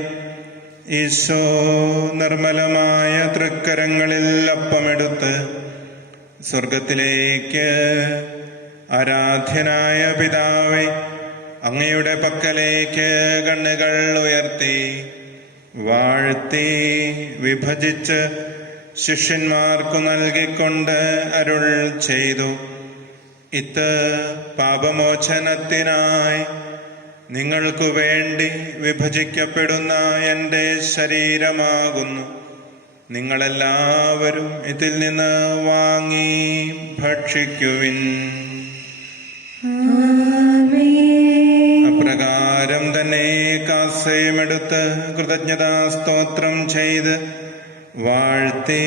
ഈശോ നിർമ്മലമായ തൃക്കരങ്ങളിൽ അപ്പമെടുത്ത് സ്വർഗത്തിലേക്ക് ആരാധ്യനായ പിതാവേ, അങ്ങയുടെ പക്കലേക്ക് കണ്ണുകൾ ഉയർത്തി വാഴ്ത്തി വിഭജിച്ച് ശിഷ്യന്മാർക്കു നൽകിക്കൊണ്ട് അരുൾ ചെയ്തു: ഇത് പാപമോചനത്തിനായി നിങ്ങൾക്കു വേണ്ടി വിഭജിക്കപ്പെടുന്ന എൻ്റെ ശരീരമാകുന്നു. നിങ്ങളെല്ലാവരും ഇതിൽ നിന്ന് വാങ്ങി ഭക്ഷിക്കുവിൻ. അപ്രകാരം തന്നെ കാസയുമെടുത്ത് കൃതജ്ഞതാ സ്തോത്രം ചെയ്ത് വാഴ്ത്തി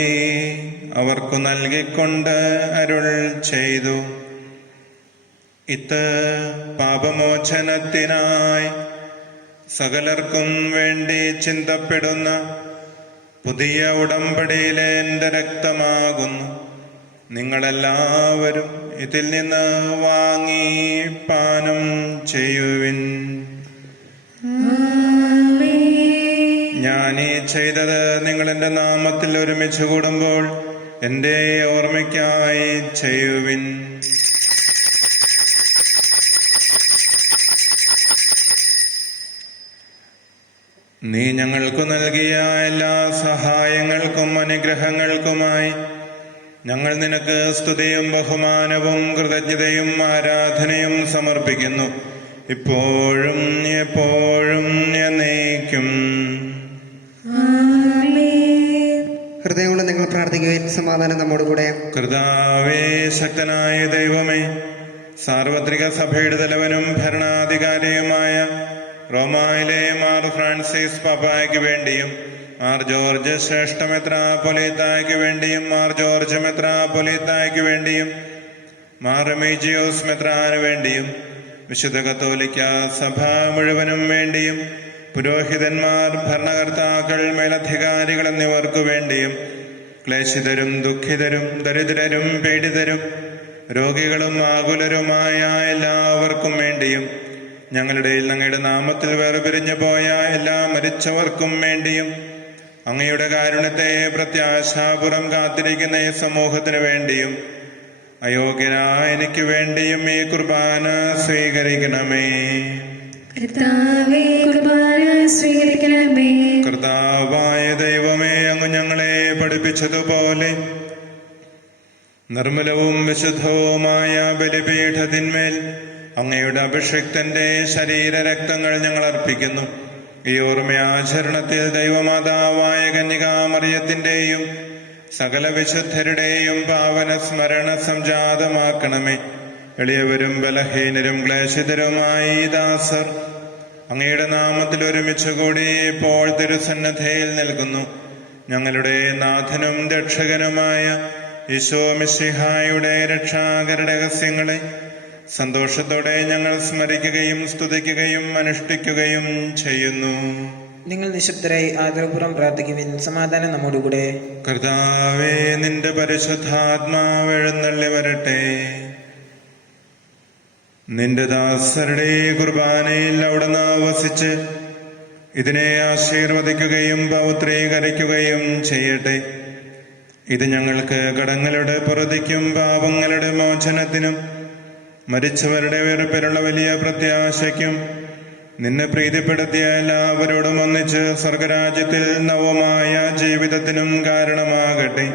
അവർക്കു നൽകിക്കൊണ്ട് അരുൾ ചെയ്തു: ഇത് പാപമോചനത്തിനായി സകലർക്കും വേണ്ടി ചിന്തപ്പെടുന്ന പുതിയ ഉടമ്പടിയിലെ എൻ്റെ രക്തമാകുന്നു. നിങ്ങളെല്ലാവരും ഇതിൽ നിന്ന് വാങ്ങി പാനം ചെയ്യുവിൻ. ഞാനീ ചെയ്തത് നിങ്ങൾ എൻ്റെ നാമത്തിൽ ഒരുമിച്ച് കൂടുമ്പോൾ എൻ്റെ ഓർമ്മയ്ക്കായി ചെയ്യുവിൻ. നീ ഞങ്ങൾക്കു നൽകിയ എല്ലാ സഹായങ്ങൾക്കും അനുഗ്രഹങ്ങൾക്കുമായി ഞങ്ങൾ നിനക്ക് സ്തുതിയും ബഹുമാനവും കൃതജ്ഞതയും ആരാധനയും സമർപ്പിക്കുന്നു, ഇപ്പോഴും എപ്പോഴും എന്നേക്കും. ഹൃദയമുള്ള നിങ്ങൾ പ്രാർത്ഥിക്കുകയും സമാധാനം നമ്മോടുകൂടെ. കർത്താവേ, ശക്തനായ ദൈവമേ, സാർവത്രിക സഭയുടെ തലവനും ഭരണാധികാരിയുമായ റോമായിലെ മാർ ഫ്രാൻസിസ് പാപ്പായ്ക്ക് വേണ്ടിയും മാർ ജോർജ് ശ്രേഷ്ഠ മെത്രാപ്പൊലീത്തായ്ക്ക് വേണ്ടിയും മാർ ജോർജ് മെത്രാപ്പൊലീത്തായ്ക്ക് വേണ്ടിയും മാർ റെമീജിയോസ് മെത്രാന് വേണ്ടിയും വിശുദ്ധ കത്തോലിക്ക സഭ മുഴുവനും വേണ്ടിയും പുരോഹിതന്മാർ, ഭരണകർത്താക്കൾ, മേലധികാരികൾ എന്നിവർക്കു വേണ്ടിയും ക്ലേശിതരും ദുഃഖിതരും ദരിദ്രരും പീഡിതരും രോഗികളും ആകുലരുമായ എല്ലാവർക്കും വേണ്ടിയും ഞങ്ങളുടെ അങ്ങയുടെ നാമത്തിൽ വേർപിരിഞ്ഞു പോയ എല്ലാ മരിച്ചവർക്കും വേണ്ടിയും അങ്ങയുടെ കാരുണ്യത്തെ പ്രത്യാശാപുറം കാത്തിരിക്കുന്ന ഈ സമൂഹത്തിന് വേണ്ടിയും അയോഗ്യനായ എനിക്ക് വേണ്ടിയും ഈ കുർബാന സ്വീകരിക്കണമേ. കർത്താവായ ദൈവമേ, അങ്ങ് ഞങ്ങളെ പഠിപ്പിച്ചതുപോലെ നിർമ്മലവും വിശുദ്ധവുമായ ബലിപീഠത്തിന്മേൽ അങ്ങയുടെ അഭിഷിക്തന്റെ ശരീരരക്തങ്ങൾ ഞങ്ങൾ അർപ്പിക്കുന്നു. ഈ ഓർമ്മയാചരണത്തിൽ ദൈവമാതാവായ കന്യകാമറിയത്തിന്റെയും സകല വിശുദ്ധരുടെയും പാവന സ്മരണ സംജാതമാക്കണമേ. എളിയവരും ബലഹീനരും ക്ലേശിതരുമായി ദാസർ അങ്ങയുടെ നാമത്തിൽ ഒരുമിച്ച് കൂടി ഇപ്പോൾ തിരുസന്നദ്ധയിൽ നിൽക്കുന്നു. ഞങ്ങളുടെ നാഥനും രക്ഷകനുമായ ഈശോ മിശിഹായുടെ രക്ഷാകര രഹസ്യങ്ങളെ സന്തോഷത്തോടെ ഞങ്ങൾ സ്മരിക്കുകയും സ്തുതിക്കുകയും അനുഷ്ഠിക്കുകയും ചെയ്യുന്നു. നിങ്ങൾ നിശബ്ദരായി ആദരപൂർവ്വം പ്രാർത്ഥിക്കുവിൻ. സമാധാനം നമ്മോടുകൂടെ. കർത്താവേ, നിന്റെ പരിശുദ്ധാത്മാവ് എഴുന്നള്ളി വരട്ടെ. നിന്റെ ദാസരുടെ കുർബാനയിൽ അവിടുന്ന് വസിച്ച് ഇതിനെ ആശീർവദിക്കുകയും പൗത്രീകരിക്കുകയും ചെയ്യട്ടെ. ഇത് ഞങ്ങൾക്ക് കടങ്ങളുടെ പുറത്തേക്കും പാപങ്ങളുടെ മോചനത്തിനും മരിച്ചവരുടെ ഉയർപ്പിലുള്ള വലിയ പ്രത്യാശയ്ക്കും നിന്നെ പ്രീതിപ്പെടുത്തിയ എല്ലാവരോടും ഒന്നിച്ച് സ്വർഗരാജ്യത്തിൽ നവമായ ജീവിതത്തിനും കാരണമാകട്ടെ.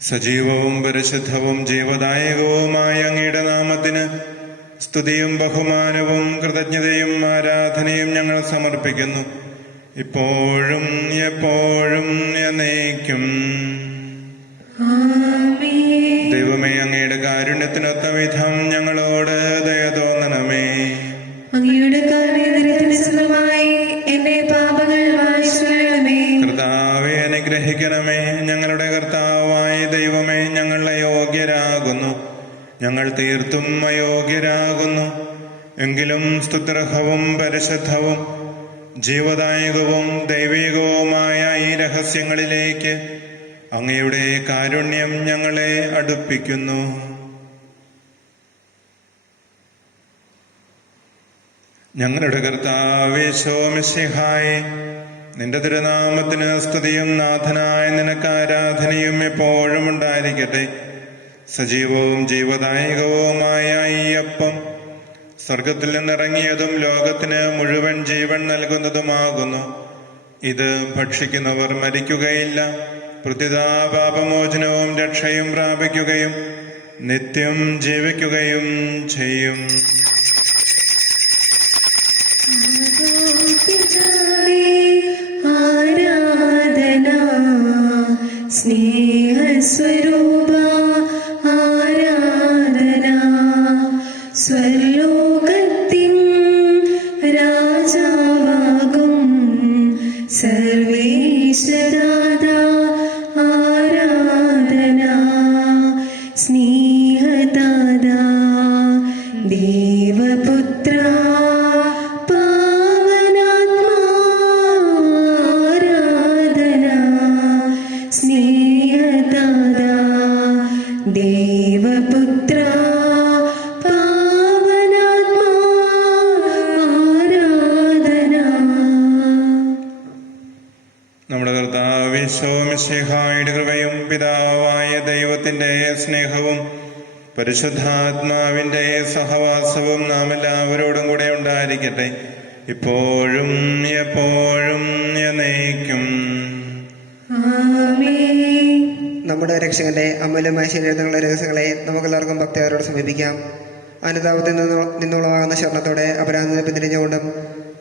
സജീവവും പരിശുദ്ധവും ജീവദായകവുമായ അങ്ങയുടെ നാമത്തിന് സ്തുതിയും ബഹുമാനവും കൃതജ്ഞതയും ആരാധനയും ഞങ്ങൾ സമർപ്പിക്കുന്നു, ഇപ്പോഴും എപ്പോഴും എന്നേക്കും. ദൈവമേ, അങ്ങയുടെ കാരുണ്യത്തിനൊത്ത വിധം ഞങ്ങളോട് ദയ തോന്നണമേ. അങ്ങയുടെ കാരുണ്യത്തിന് സ്വന്തമായി എന്റെ പാപങ്ങൾ മായ്ച്ചുകളയണമേ. കർത്താവെ, അനുഗ്രഹിക്കണമേ. ഞങ്ങളുടെ കർത്താവായ ദൈവമേ, ഞങ്ങൾ അയോഗ്യരാകുന്നു, ഞങ്ങൾ തീർത്തും അയോഗ്യരാകുന്നു. എങ്കിലും സ്തുത്യർഹവും പരിശുദ്ധവും ജീവദായകവും ദൈവികവുമായ ഈ രഹസ്യങ്ങളിലേക്ക് അങ്ങയുടെ കാരുണ്യം ഞങ്ങളെ അടുപ്പിക്കുന്നു. ഞങ്ങളുടെ കർത്താവേ മിശിഹായേ, നിന്റെ തിരുനാമത്തിന് സ്തുതിയും നാഥനായ നിനക്ക് ആരാധനയും എപ്പോഴും ഉണ്ടായിരിക്കട്ടെ. സജീവവും ജീവദായകവുമായ ഈ അപ്പം സ്വർഗത്തിൽ നിന്നിറങ്ങിയതും ലോകത്തിന് മുഴുവൻ ജീവൻ നൽകുന്നതുമാകുന്നു. ഇത് ഭക്ഷിക്കുന്നവർ മരിക്കുകയില്ല, പ്രത്യുതാ പാപമോചനവും രക്ഷയും പ്രാപിക്കുകയും നിത്യം ജീവിക്കുകയും ചെയ്യും. ആരാധന സ്നേഹസ്വരൂപ, ആരാധന സ്വർലോകത്തിൻ രാജാവാകും സർവേശ്വരദാത, ആരാധന സ്നേഹദാത ദേവപുത്ര ദേവപുത്ര പാവനാത്മാ, ആരാധന. നമ്മുടെ കർത്താവ് മിശിഹായുടെ കൃപയും പിതാവായ ദൈവത്തിന്റെ സ്നേഹവും പരിശുദ്ധാത്മാവിന്റെ സഹവാസവും നാം എല്ലാവരോടും കൂടെ ഉണ്ടായിരിക്കട്ടെ, ഇപ്പോഴും എപ്പോഴും എന്നേക്കും. നമ്മുടെ രക്ഷകന്റെ അമൂല്യമായ ശരീരത്തിലുള്ള രഹസ്യങ്ങളെ നമുക്കെല്ലാവർക്കും ഭക്തിയാരോട് സമീപിക്കാം. അനുതാപത്തിൽ നിന്നുളവാകുന്ന ശരണത്തോടെ അപരാധത്തിന് പിന്തിരിഞ്ഞുകൊണ്ടും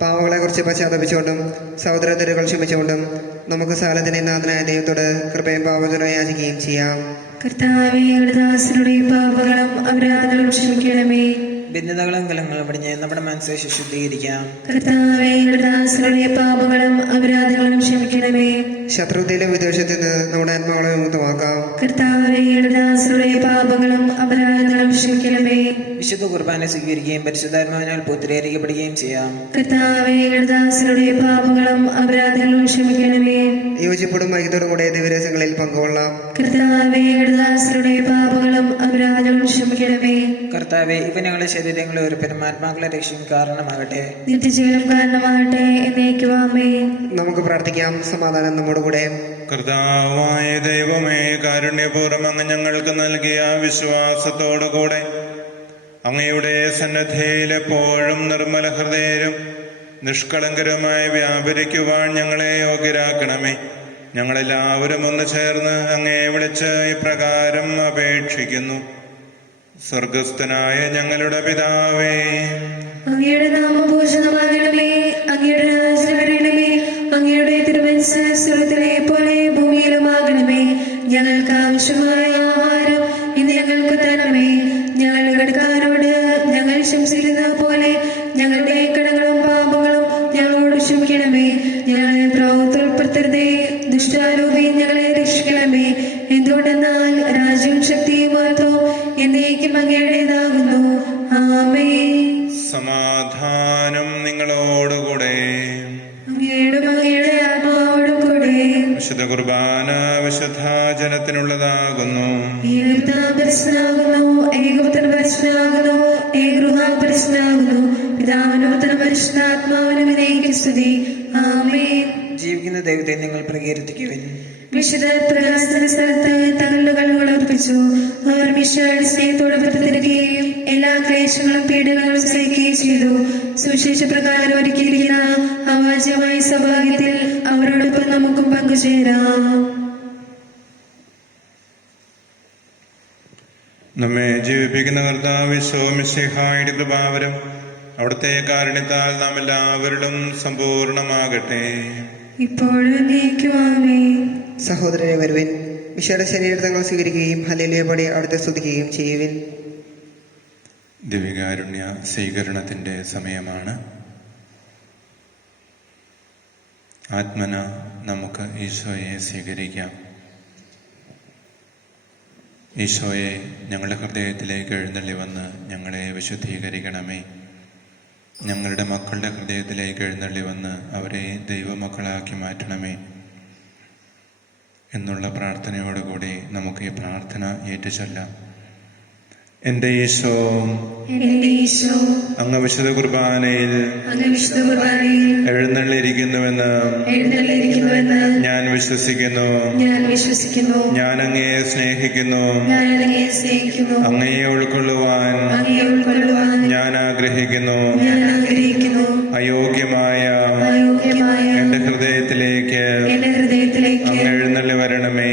പാവങ്ങളെക്കുറിച്ച് പശ്ചാത്തപിച്ചുകൊണ്ടും സഹോദരത്തിരുകൾ ക്ഷമിച്ചുകൊണ്ടും നമുക്ക് സാലത്തിന് നാഥനായ ദൈവത്തോട് കൃപയും പാപചനം യാചിക്കുകയും ചെയ്യാം. കർത്താവേ, ദാസരുടെ പാപങ്ങളും അപരാധങ്ങളും ക്ഷമിക്കണമേ. ഭിന്നതകളും കലങ്ങളും പടിഞ്ഞ് നമ്മുടെ മനസ്സെ ശുദ്ധീകരിക്കാം. കർത്താവേ, ദാസരുടെ പാപങ്ങളും അപരാധങ്ങളും ക്ഷമിക്കണമേ. ശത്രുതയിലും വിദ്വേഷത്തിൽ നിന്ന് നമ്മുടെ ആത്മാക്കളെ വിമുക്തമാക്കാം. കർത്താവേ, ദാസരുടെ പാപങ്ങളും അപരാധങ്ങളും ക്ഷമിക്കണമേ. വിശുദ്ധ കുർബാന സ്വീകരിക്കുകയും പരിശുദ്ധാത്മാവിനാൽ പൂർത്തീകരിക്കപ്പെടുകയും ചെയ്യാം. കർത്താവേ, ദാസരുടെ പാപങ്ങളും അപരാധങ്ങളും ക്ഷമിക്കണമേ. യോജിപ്പോടും ഐക്യത്തോടും കൂടെ ദിവരസങ്ങളിൽ പങ്കുകൊള്ളാം. കർത്താവേ, ദാസരുടെ പാപങ്ങളും അപരാധങ്ങളും ക്ഷമിക്കണമേ. കർത്താവെ, ഇവ ഞങ്ങളുടെ ശരീരങ്ങളെ ഒരു പെരുമാത്മാക്കളെ രക്ഷയും കാരണമാകട്ടെ, നിത്യജീവനം കാരണമാകട്ടെ. എന്നേക്കും ആമേൻ. നമുക്ക് പ്രാർത്ഥിക്കാം. സമാധാനം നമ്മോട് കൂടെ. കർത്താവായ ദൈവമേ, കാരുണ്യപൂർവ്വം അങ്ങ് ഞങ്ങൾക്ക് നൽകിയ വിശ്വാസത്തോടുകൂടെ അങ്ങയുടെ സന്നദ്ധയിൽ എപ്പോഴും നിർമ്മല ഹൃദയരും നിഷ്കളങ്കരുമായി വ്യാപരിക്കുവാൻ ഞങ്ങളെ യോഗ്യരാക്കണമേ. ഞങ്ങളെല്ലാവരും ഒന്ന് ചേർന്ന് അങ്ങയെ വിളിച്ച് ഇപ്രകാരം അപേക്ഷിക്കുന്നു. സ്വർഗസ്ഥനായ ഞങ്ങളുടെ പിതാവേ, അങ്ങയുടെ നാമം പൂജിതമാകണമേ. അങ്ങയുടെ രാജ്യം വരണമേ. അങ്ങയുടെ തിരുമനസ്സ് സ്വർഗ്ഗത്തിലെ പോലെ ഭൂമിയിലുമാകണമേ. ഞങ്ങൾക്ക് ആവശ്യമായ ആഹാരം ഇന്ന് ഞങ്ങൾക്ക് തരണമേ. ഞങ്ങളുടെ കടക്കാരോട് ഞങ്ങൾ ക്ഷമിച്ചിരുന്ന പോലെ ഞങ്ങളുടെ കടങ്ങളും പാപങ്ങളും ഞങ്ങളോട് ക്ഷമിക്കണമേ. ഞങ്ങളെ പ്രവൃത്തിയിൽ ഉൾപ്പെടുത്തരുതേ, ദുഷ്ടാരൂപി ഞങ്ങളെ രക്ഷിക്കണമേ. എന്തുകൊണ്ടെന്നാൽ രാജ്യവും ശക്തിയും മാത്രവും എന്നേക്കും അങ്ങയുടേതാകുന്നു. ആമേൻ. സമാധാനം നിങ്ങളോടുകൂടെ. അങ്ങയുടെ ആത്മാവോടും കൂടെ. വിശുദ്ധ കുർബാന വിശുദ്ധ ജനത്തിനുള്ളതാകുന്നു. പരിശുദ്ധനാകുന്നു, ഏകപുത്രൻ പരിശുദ്ധനാകുന്നു, ഏകഗൃഹം പരിശുദ്ധനാകുന്നു. പിതാവിനും പുത്രനും പരിശുദ്ധാത്മാവിനും എന്നേക്കും സ്തുതി. ആമേൻ. ജീവിക്കുന്ന ദൈവത്തെ നിങ്ങൾ പ്രകീർത്തിക്കുവിൻ. വിശുദ്ധ പ്രകാശത്തിന്റെ സ്ഥലത്ത് തങ്ങളുടെ കണ്ണുകൾ അർപ്പിച്ചു. അവർ മിശിഹായുടെ സ്നേഹത്തോടെ പ്രതികരിക്കുകയും എല്ലാ ക്ലേശങ്ങളും പീഡനങ്ങളും സഹിക്കുകയും ചെയ്തു. സുവിശേഷ പ്രകാരം ഒരുക്കിയിരിക്കുന്ന അവാച്യമായ സൗഭാഗ്യത്തിൽ അവരോടൊപ്പം നമുക്കും പങ്കുചേരാം. നമ്മെ ജീവിപ്പിക്കുന്ന കർത്താവ് മിശിഹായുടെ കൃപാവരം അവിടുത്തെ കാരുണ്യത്താൽ നാം എല്ലാവരിലും സമ്പൂർണമാകട്ടെ. ഇപ്പോഴും നീക്കുവാമേ. സഹോദരരെ വരുവിൻ, ഈശോയുടെ ശരീരത്തങ്ങൾ സ്വീകരിക്കുകയും ഹല്ലേലൂയ പാടി അവിടുത്തെ സ്തുതിക്കുകയും ചെയ്യുവിൻ. ദിവ്യകാരുണ്യ സ്വീകരണത്തിൻ്റെ സമയമാണ്. ആത്മന നമുക്ക് ഈശോയെ സ്വീകരിക്കാം. ഈശോയെ, ഞങ്ങളുടെ ഹൃദയത്തിലേക്ക് എഴുന്നള്ളി വന്ന് ഞങ്ങളെ വിശുദ്ധീകരിക്കണമേ. ഞങ്ങളുടെ മക്കളുടെ ഹൃദയത്തിലേക്ക് എഴുന്നള്ളി വന്ന് അവരെ ദൈവമക്കളാക്കി മാറ്റണമേ എന്നുള്ള പ്രാർത്ഥനയോടുകൂടി നമുക്ക് ഈ പ്രാർത്ഥന ഏറ്റുചൊല്ലാം. എൻ്റെ ഈശോ, അങ്ങ് വിശുദ്ധ കുർബാനയിൽ എഴുന്നള്ളിയിരിക്കുന്നുവെന്ന് ഞാൻ വിശ്വസിക്കുന്നു. ഞാൻ അങ്ങയെ സ്നേഹിക്കുന്നു. അങ്ങയെ ഉൾക്കൊള്ളുവാൻ ഞാൻ ആഗ്രഹിക്കുന്നു. അയോഗ്യമായ എന്റെ ഹൃദയത്തിലേക്ക് അങ്ങ് എഴുന്നള്ളി വരണമേ.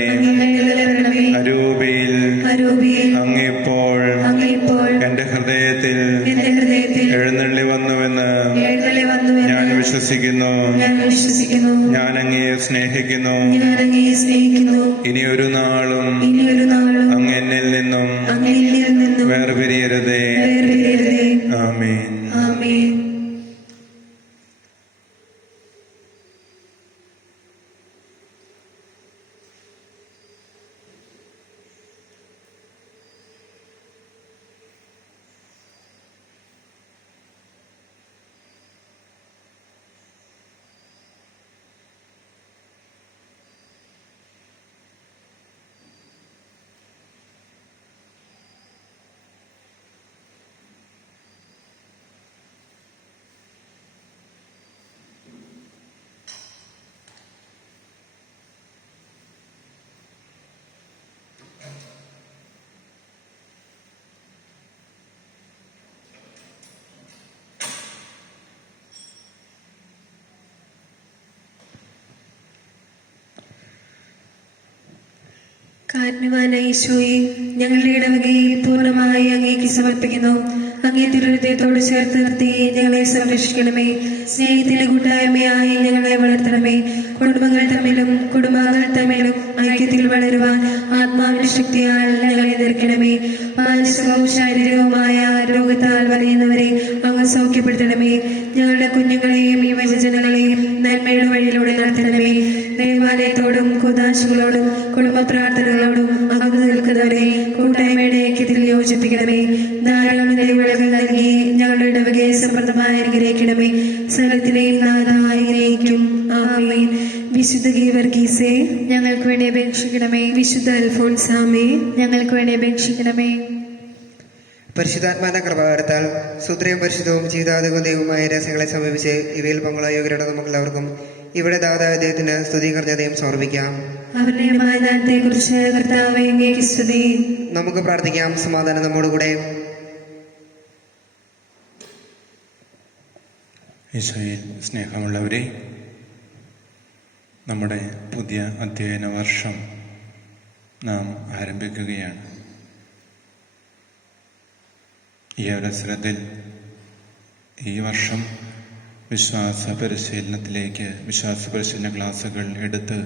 അരൂപിയിൽ അങ്ങിപ്പോൾ എന്റെ ഹൃദയത്തിൽ എഴുന്നള്ളി വന്നുവെന്ന് ഞാൻ വിശ്വസിക്കുന്നു. ഞാൻ അങ്ങയെ സ്നേഹിക്കുന്നു. ഇനിയൊരു നാളും അങ്ങ് എന്നിൽ നിന്നും വേർപിരിയരുതേ. ആമേൻ. കാരുണ്യവാനായ ഈശോയെ, ഞങ്ങളുടെ ഇടവകയെ പൂർണ്ണമായി അങ്ങേക്ക് സമർപ്പിക്കുന്നു. അങ്ങേ തിരുഹൃദയത്തോട് ചേർത്ത് നിർത്തി ഞങ്ങളെ സംരക്ഷിക്കണമേ. സ്നേഹത്തിന്റെ കൂട്ടായ്മയായി ഞങ്ങളെ വളർത്തണമേ. കുടുംബങ്ങൾ തമ്മിലും കുടുംബാംഗങ്ങൾ തമ്മിലും ഐക്യത്തിൽ വളരുവാൻ ആത്മാവിന്റെ ശക്തിയാൽ ഞങ്ങളെ നിറയ്ക്കണമേ. മാനസികവും ശാരീരികവുമായ രോഗത്താൽ വലയുന്നവരെ അങ്ങ് സൗഖ്യപ്പെടുത്തണമേ. ഞങ്ങളുടെ കുഞ്ഞുങ്ങളെയും യുവജനങ്ങളെയും നന്മയുടെ വഴിയിലൂടെ നടത്തണമേ. ദേവാലയത്തോടും കൂതാശകളോടും കുടുംബ പ്രാർത്ഥനകളോടും അകന്നു നിൽക്കുന്നവരെ കൂട്ടായ്മയുടെ ഐക്യത്തിൽ യോജിപ്പിക്കണമേ. ധാരാളം ദൈവവിളകൾ നൽകി ഞങ്ങളുടെ ഇടവകയെ സമൃദ്ധമായി അനുഗ്രഹിക്കണമേ. സകലത്തിലെയും നാഥായിരിക്കും. ആമേൻ. വിശുദ്ധ ഗീവർഗീസേ, ഞങ്ങൾക്ക് വേണ്ടി അപേക്ഷിക്കണമേ. വിശുദ്ധ അൽഫോൻസാമേ, ഞങ്ങൾക്ക് വേണ്ടി അപേക്ഷിക്കണമേ. പരിശുദ്ധാത്മാന കൃപാകരത്താൽ സുദ്രയും പരിശുദ്ധവും ജീവിതാധികവും ദൈവമായ രഹസ്യങ്ങളെ സമീപിച്ച് ഇവയിൽ പങ്കുളയോഗ്യരുടെ നമുക്കെല്ലാവർക്കും ഇവിടെ ദാതാദ്ദേഹത്തിന് സ്തുതി കർഞ്ഞതയും സമർപ്പിക്കാം. അവരുടെ മാതാത്തെ കുറിച്ച് കർത്താവേ അങ്ങേക്ക് സ്തുതി. നമുക്ക് പ്രാർത്ഥിക്കാം. സമാധാനം നമ്മോടുകൂടെ. ഈശോയിൽ സ്നേഹമുള്ളവരെ, നമ്മുടെ പുതിയ അധ്യയന വർഷം നാം ആരംഭിക്കുകയാണ്. ഈ അവസരത്തിൽ ഈ വർഷം വിശ്വാസ പരിശീലന ക്ലാസുകൾ എടുത്ത്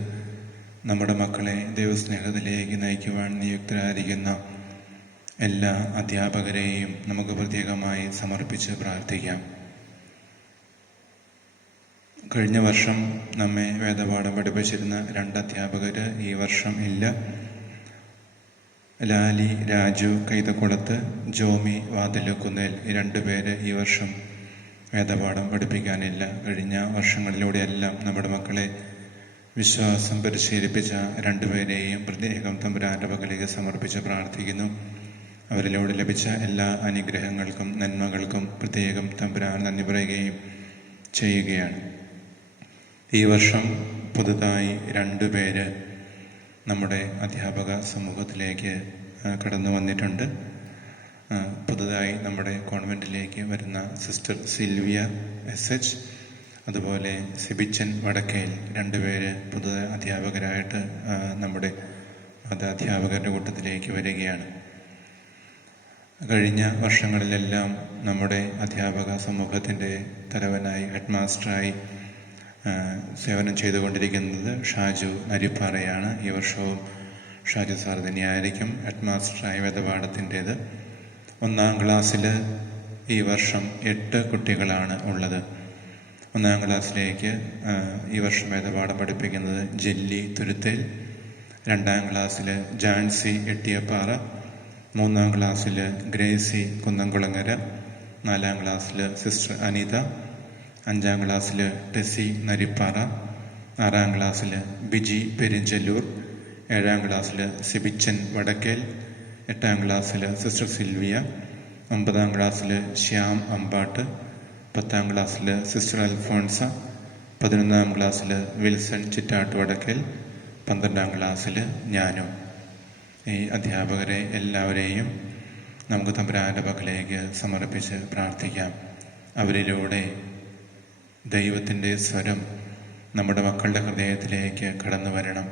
നമ്മുടെ മക്കളെ ദൈവസ്നേഹത്തിലേക്ക് നയിക്കുവാൻ നിയുക്തരായിരിക്കുന്ന എല്ലാ അധ്യാപകരെയും നമുക്ക് പ്രത്യേകമായി സമർപ്പിച്ച് പ്രാർത്ഥിക്കാം. കഴിഞ്ഞ വർഷം നമ്മെ വേദപാഠം പഠിപ്പിച്ചിരുന്ന 2 അധ്യാപകർ ഈ വർഷം ഇല്ല. ലാലി രാജു കൈതക്കുളത്ത്, ജോമി വാതിലുക്കുന്നേൽ, ഈ 2 പേര് ഈ വർഷം വേദപാഠം പഠിപ്പിക്കാനില്ല. കഴിഞ്ഞ വർഷങ്ങളിലൂടെയെല്ലാം നമ്മുടെ മക്കളെ വിശ്വാസം പരിശീലിപ്പിച്ച 2 പേരെയും പ്രത്യേകം തമ്പുരാന്റെ പക്കലേക്ക് സമർപ്പിച്ച് പ്രാർത്ഥിക്കുന്നു. അവരിലൂടെ ലഭിച്ച എല്ലാ അനുഗ്രഹങ്ങൾക്കും നന്മകൾക്കും പ്രത്യേകം തമ്പുരാൻ നന്ദി പറയുകയും ചെയ്യുകയാണ്. ഈ വർഷം പുതുതായി 2 പേര് നമ്മുടെ അധ്യാപക സമൂഹത്തിലേക്ക് കടന്നു വന്നിട്ടുണ്ട്. പുതുതായി നമ്മുടെ കോൺവെൻറ്റിലേക്ക് വരുന്ന സിസ്റ്റർ സിൽവിയ SH, അതുപോലെ സിബിച്ചൻ വടക്കേൽ, 2 പേര് പുതിയ അധ്യാപകരായിട്ട് നമ്മുടെ അധ്യാപകരുടെ കൂട്ടത്തിലേക്ക് വരികയാണ്. കഴിഞ്ഞ വർഷങ്ങളിലെല്ലാം നമ്മുടെ അധ്യാപക സമൂഹത്തിൻ്റെ തലവനായി ഹെഡ് മാസ്റ്ററായി സേവനം ചെയ്തുകൊണ്ടിരിക്കുന്നത് ഷാജു നരിപ്പാറയാണ്. ഈ വർഷവും ഷാജു സാർ തന്നെയായിരിക്കും ഹെഡ് മാസ്റ്ററായി വേദപാഠത്തിൻ്റേത്. 1-ാം ക്ലാസ്സിൽ ഈ വർഷം 8 കുട്ടികളാണ് ഉള്ളത്. 1-ാം ക്ലാസ്സിലേക്ക് ഈ വർഷം വേദപാഠം പഠിപ്പിക്കുന്നത് ജെല്ലി തുരുത്തേൽ, 2-ാം ക്ലാസ്സിൽ ജാൻസി എട്ടിയപ്പാറ, 3-ാം ക്ലാസ്സിൽ ഗ്രേസി കുന്നംകുളങ്ങര, 4-ാം ക്ലാസ്സിൽ സിസ്റ്റർ അനിത, 5-ാം ക്ലാസ്സിൽ ടെസി നരിപ്പാറ, 6-ാം ക്ലാസ്സിൽ ബിജി പെരിഞ്ചല്ലൂർ, 7-ാം ക്ലാസ്സിൽ സിബിച്ചൻ വടക്കേൽ, 8-ാം ക്ലാസ്സിൽ സിസ്റ്റർ സിൽവിയ, 9-ാം ക്ലാസ്സിൽ ശ്യാം അമ്പാട്ട്, 10-ാം ക്ലാസ്സിൽ സിസ്റ്റർ അൽഫോൺസ, 11-ാം ക്ലാസ്സിൽ വിൽസൺ ചിറ്റാട്ട് വടക്കേൽ, 12-ാം ക്ലാസ്സിൽ ഞാനും. ഈ അധ്യാപകരെ എല്ലാവരെയും നമുക്ക് തമ്പുരാന്റെ പക്കലേക്ക് സമർപ്പിച്ച് പ്രാർത്ഥിക്കാം. അവരിലൂടെ ദൈവത്തിൻ്റെ സ്വരം നമ്മുടെ മക്കളുടെ ഹൃദയത്തിലേക്ക് കടന്നു വരണം.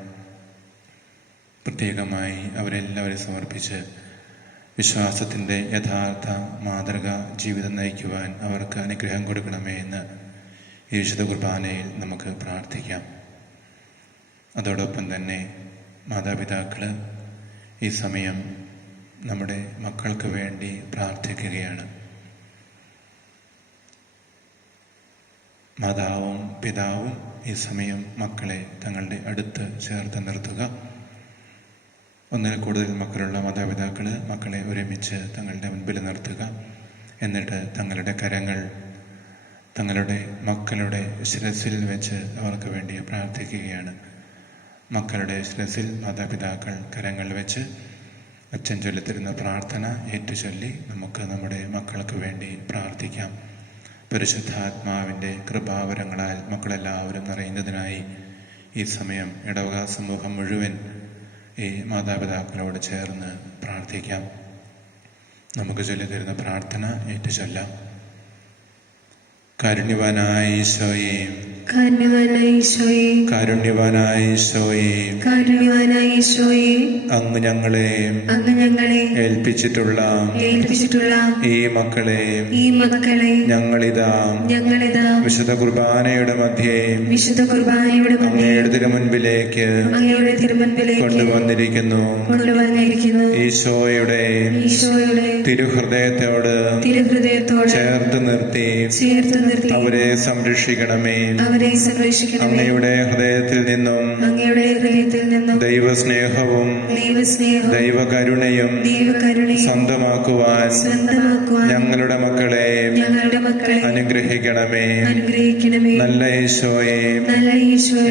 പ്രത്യേകമായി അവരെല്ലാവരും സമർപ്പിച്ച് വിശ്വാസത്തിൻ്റെ യഥാർത്ഥ മാതൃക ജീവിതം നയിക്കുവാൻ അവർക്ക് അനുഗ്രഹം കൊടുക്കണമേ എന്ന് ഈ വിശുദ്ധ കുർബാനയിൽ നമുക്ക് പ്രാർത്ഥിക്കാം. അതോടൊപ്പം തന്നെ മാതാപിതാക്കൾ ഈ സമയം നമ്മുടെ മക്കൾക്ക് വേണ്ടി പ്രാർത്ഥിക്കുകയാണ്. മാതാവും പിതാവും ഈ സമയം മക്കളെ തങ്ങളുടെ അടുത്ത് ചേർത്ത് നിർത്തുക. ഒന്നിൽ കൂടുതൽ മക്കളുള്ള മാതാപിതാക്കൾ മക്കളെ ഒരുമിച്ച് തങ്ങളുടെ മുൻപിൽ നിർത്തുക. എന്നിട്ട് തങ്ങളുടെ കരങ്ങൾ തങ്ങളുടെ മക്കളുടെ ശിരസിൽ വെച്ച് അവർക്ക് വേണ്ടി പ്രാർത്ഥിക്കുകയാണ്. മക്കളുടെ ശിരസിൽ മാതാപിതാക്കൾ കരങ്ങൾ വെച്ച് അച്ഛൻ ചൊല്ലിത്തരുന്ന പ്രാർത്ഥന ഏറ്റുചൊല്ലി നമുക്ക് നമ്മുടെ മക്കൾക്ക് വേണ്ടി പ്രാർത്ഥിക്കാം. പരിശുദ്ധാത്മാവിൻ്റെ കൃപാവരങ്ങളാൽ മക്കളെല്ലാവരും നിറയുന്നതിനായി ഈ സമയം ഇടവക സമൂഹം മുഴുവൻ ഈ മാതാപിതാക്കളോട് ചേർന്ന് പ്രാർത്ഥിക്കാം. നമുക്ക് ചൊല്ലിത്തരുന്ന പ്രാർത്ഥന ഏറ്റുചൊല്ലാം. കാരുണ്യവാനായ ഈശോയേ, കാരുണ്യവാനായ ഈശോയേ, കാരുണ്യവാനായ ഈശോയേ, കാരുണ്യവാനായ ഈശോയേ, അങ്ങ് ഞങ്ങളെ ഏൽപ്പിച്ചിട്ടുള്ള ഈ മക്കളെ ഞങ്ങളിതാ വിശുദ്ധ കുർബാനയുടെ മധ്യേ അങ്ങയുടെ തിരുമുൻപിലേക്ക് കൊണ്ടുവന്നിരിക്കുന്നു. ഈശോയുടെ തിരുഹൃദയത്തോട് ചേർത്ത് നിർത്തി അവരെ സംരക്ഷിക്കണമേ. അങ്ങയുടെ ഹൃദയത്തിൽ നിന്നും ദൈവസ്നേഹവും ദൈവകരുണയും സ്വന്തമാക്കുവാൻ ഞങ്ങളുടെ മക്കളെ അനുഗ്രഹിക്കണമേ. നല്ല ഈശോയെ,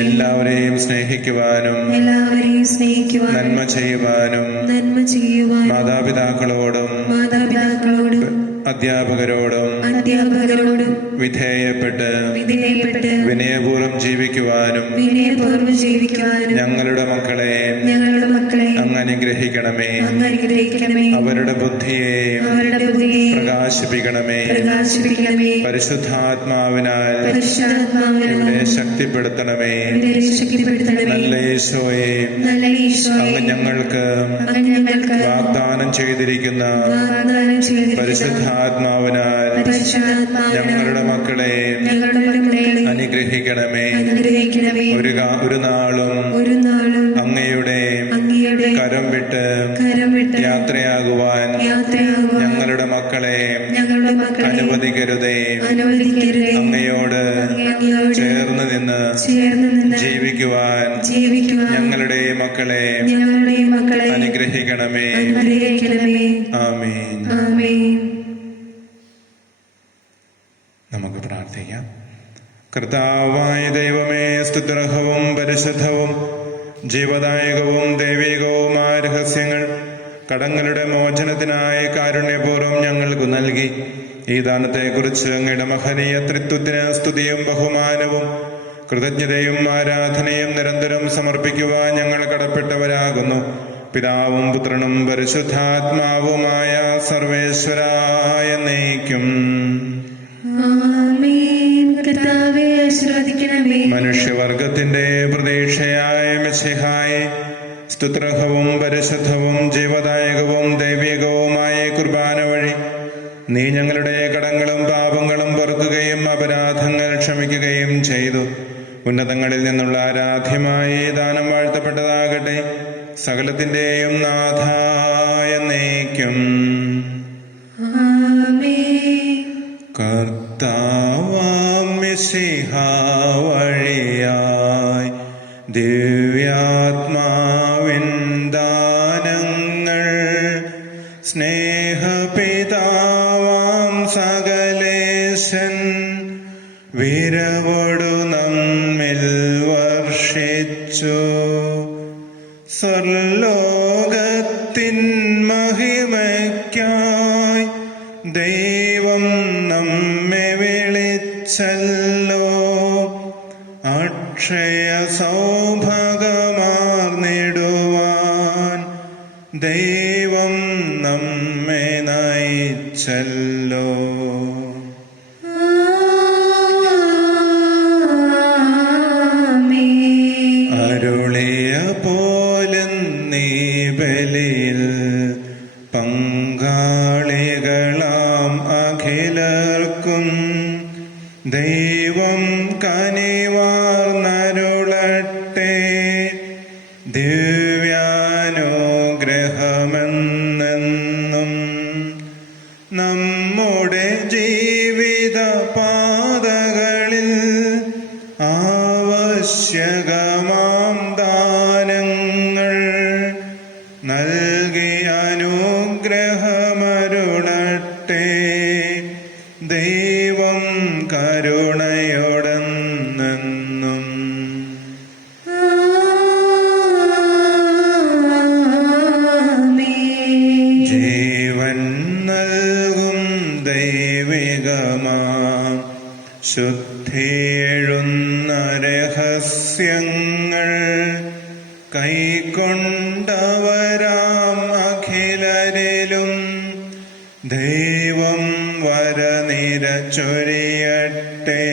എല്ലാവരെയും സ്നേഹിക്കുവാനും നന്മ ചെയ്യുവാനും മാതാപിതാക്കളോടും അധ്യാപകരോടും വിധേയപ്പെട്ട് വിനയപൂർവ്വം ജീവിക്കുവാനും ഞങ്ങളുടെ മക്കളെ അങ്ങ് അനുഗ്രഹിക്കണമേ. അവരുടെ ബുദ്ധിയെ പ്രകാശിപ്പിക്കണമേ. പരിശുദ്ധാത്മാവിനാൽ ഇവരെ ശക്തിപ്പെടുത്തണമേ. നല്ല ഈശോയെ, അങ്ങ് ഞങ്ങൾക്ക് വാഗ്ദാനം ചെയ്തിരിക്കുന്ന പരിശുദ്ധാത്മാവിനാൽ ഞങ്ങളുടെ മക്കളെ അനുഗ്രഹിക്കണമേ. ഒരു നാളും അങ്ങയുടെ കരം വിട്ട് യാത്രയാകുവാൻ ഞങ്ങളുടെ മക്കളെ അനുവദിക്കരുതേ. അങ്ങയോട് ചേർന്ന് നിന്ന് ജീവിക്കുവാൻ ഞങ്ങളുടെ മക്കളെ അനുഗ്രഹിക്കണമേ. ആമേൻ. നമുക്ക് പ്രാർത്ഥിക്കാം. കർത്താവായ ദൈവമേ, സ്തുത്യർഹവും പരിശുദ്ധവും ജീവദായകവും ദൈവികവുമായ രഹസ്യങ്ങൾ കടങ്ങളുടെ മോചനത്തിനായി കാരുണ്യപൂർവ്വം ഞങ്ങൾക്ക് നൽകി. ഈ ദാനത്തെക്കുറിച്ച് അങ്ങയുടെ മഹനീയ ത്രിത്വത്തിന് സ്തുതിയും ബഹുമാനവും കൃതജ്ഞതയും ആരാധനയും നിരന്തരം സമർപ്പിക്കുവാൻ ഞങ്ങൾ കടപ്പെട്ടവരാകുന്നു. പിതാവും പുത്രനും പരിശുദ്ധാത്മാവുമായ സർവേശ്വരായ എന്നേക്കും. ആശ്രവദിക്കണമേ. മനുഷ്യവർഗത്തിന്റെ പ്രതീക്ഷയായ മിശിഹായെ, സ്തുത്രഹവും പരിശുദ്ധവും ജീവദായകവും ദൈവികവുമായ കുർബാന വഴി നീ ഞങ്ങളുടെ കടങ്ങളും പാപങ്ങളും പൊറുക്കുകയും അപരാധങ്ങൾ ക്ഷമിക്കുകയും ചെയ്തു. ഉന്നതങ്ങളിൽ നിന്നുള്ള ആരാധ്യമായ ദാനം വാഴ്ത്തപ്പെട്ടതാകട്ടെ. സകലത്തിന്റെയും നാഥായ എന്നേക്കും. കർത്താവാം മിശിഹാ വഴിയായി ദിവ്യാത്മാവിൻ ദാനങ്ങൾ സ്നേഹപിതാവാം സകലേശൻ വിരവോടു നമ്മിൽ വർഷിച്ചു. സ്വർലോകത്തിൻ മഹിമയ്ക്കായി ദൈവം നമ്മെ വിളിച്ചല്ലോ. അക്ഷയ സൗഭാഗമാർന്നിടുവാൻ ദൈവം നമ്മെ നയിച്ചല്ലോ. അരുളിയ പോലും നീ ബലിയിൽ പങ്കാളികളാം അഖിലർക്കും ദൈവം കനിവാർന്നരുളട്ടെ. ദിവ്യാനുഗ്രഹമെന്നെന്നും നമ്മുടെ ജീവിത പാതകളിൽ ആവശ്യകമാം ദാനങ്ങൾ നൽകി അനുഗ്രഹമരുളട്ടെ. ദൈവം കരുണയോടെന്നെന്നും. ജീവൻ നൽകും ദൈവികമാം ശുദ്ധിയെഴുന്ന രഹസ്യങ്ങൾ കൈക്കൊണ്ടവരാം അഖിലരിലും ദൈവം വരനിര ചൊരിയട്ടെ.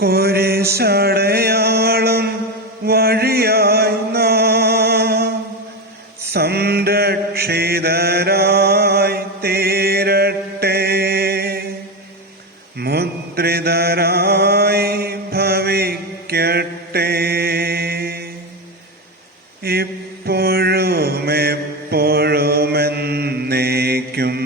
കുരിശടയാളം വഴിയായി നാം സംരക്ഷിതരായി തീരട്ടെ. മുദ്രിതരായി ഭവിക്കട്ടെ. ഇപ്പോഴും എപ്പോഴും എന്നേക്കും.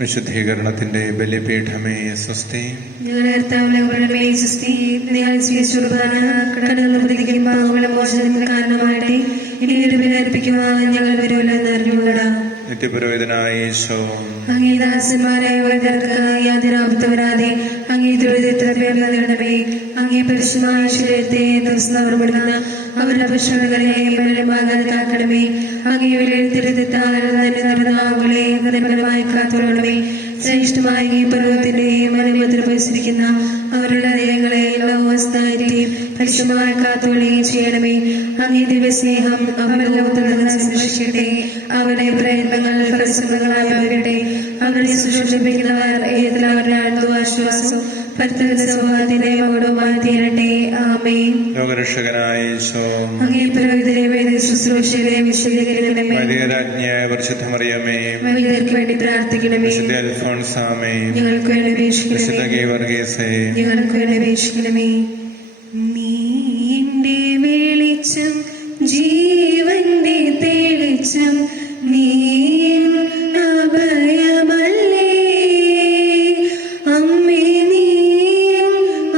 വിശുദ്ധീകരണത്തിന്റെ ബലിപീഠമേ സ്വസ്തി. കാരണമായിട്ട് ഇനി വിലർപ്പിക്കുവാൻ ഞങ്ങൾ വരുമല്ലോ അറിഞ്ഞുകൂടാ. നിത്യപുരോഹിതനായ ഈശോ അങ്ങേദാസന്മാരായ വൈദ്യർക്ക് യാതൊരു ആപത്ത് വരാതെ അങ്ങേ നേടണമേ. അങ്ങേ പരിശുദ്ധമായ ശരീരത്തെ ദിവസപ്പെടുന്ന അവരുടെ ഭക്ഷണങ്ങളെ ബലമാകാതെ കാക്കണമേ. അങ്ങേ വിലയിരുത്തിരുത്താൽ തന്നെ നടന്നാകുകളെ ഫലമായി കാത്തോളണമേ. ശ്രേഷ്ഠമായ ഈ പർവ്വത്തിന്റെ മനമത്തിൽ പരിശീലിക്കുന്ന അവരുടെ ഹൃദയങ്ങളെ ലോകസ്ഥായിരിക്കും പരിശുദ്ധമായി കാത്തോളുകയും ചെയ്യണമേ. അങ്ങേ ദിവ്യസ്നേഹം അവരുടെ സംരക്ഷിക്കട്ടെ. അവരുടെ പ്രയത്നങ്ങൾ ഫലസമൃദ്ധങ്ങളായി വരട്ടെ. അവരുടെ ശുശ്രൂഷിപ്പിക്കുന്നവർ ഏതിലവരുടെ ആശ്വാസവും ഭർത്തൃ സമൂഹത്തിന്റെ മകുടവുമായി തീരട്ടെ. ആമേൻ. ലോകരക്ഷകനായ ഈശോ അങ്ങേ പുരോഹിതരെ വേദ ശുശ്രൂഷകരെ വിശദീകരിക്കണമേ. വലിയരാജ്ഞിയായ പരിശുദ്ധ മറിയമേ, വൈദ്യർക്ക് വേണ്ടി പ്രാർത്ഥിക്കണമേ. വിശുദ്ധ അൽഫോൻസാമേ, ഞങ്ങൾക്ക് വേണ്ടി വിശുദ്ധ അപേക്ഷിക്കണമേ. ഗീവർഗീസേ, ഞങ്ങൾക്ക് വേണ്ടി അപേക്ഷിക്കണമേ. നീ എന്റെ വെളിച്ചം, ജീവന്റെ തെളിച്ചം, നീ അഭയമല്ലേ അമ്മേ, നീ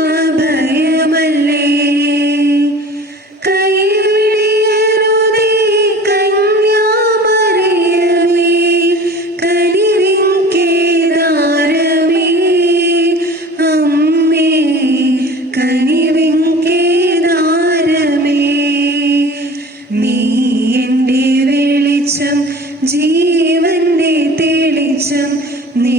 അഭയമല്ലേ. കൈവിടിയരുതേ കന്യാമറിയമേ, കനിവിൻ കേദാരമേ അമ്മേ, കനിവിൻ കേദാരമേ. നീ എന്റെ വെളിച്ചം, ജീവന്റെ തെളിച്ചം, നീ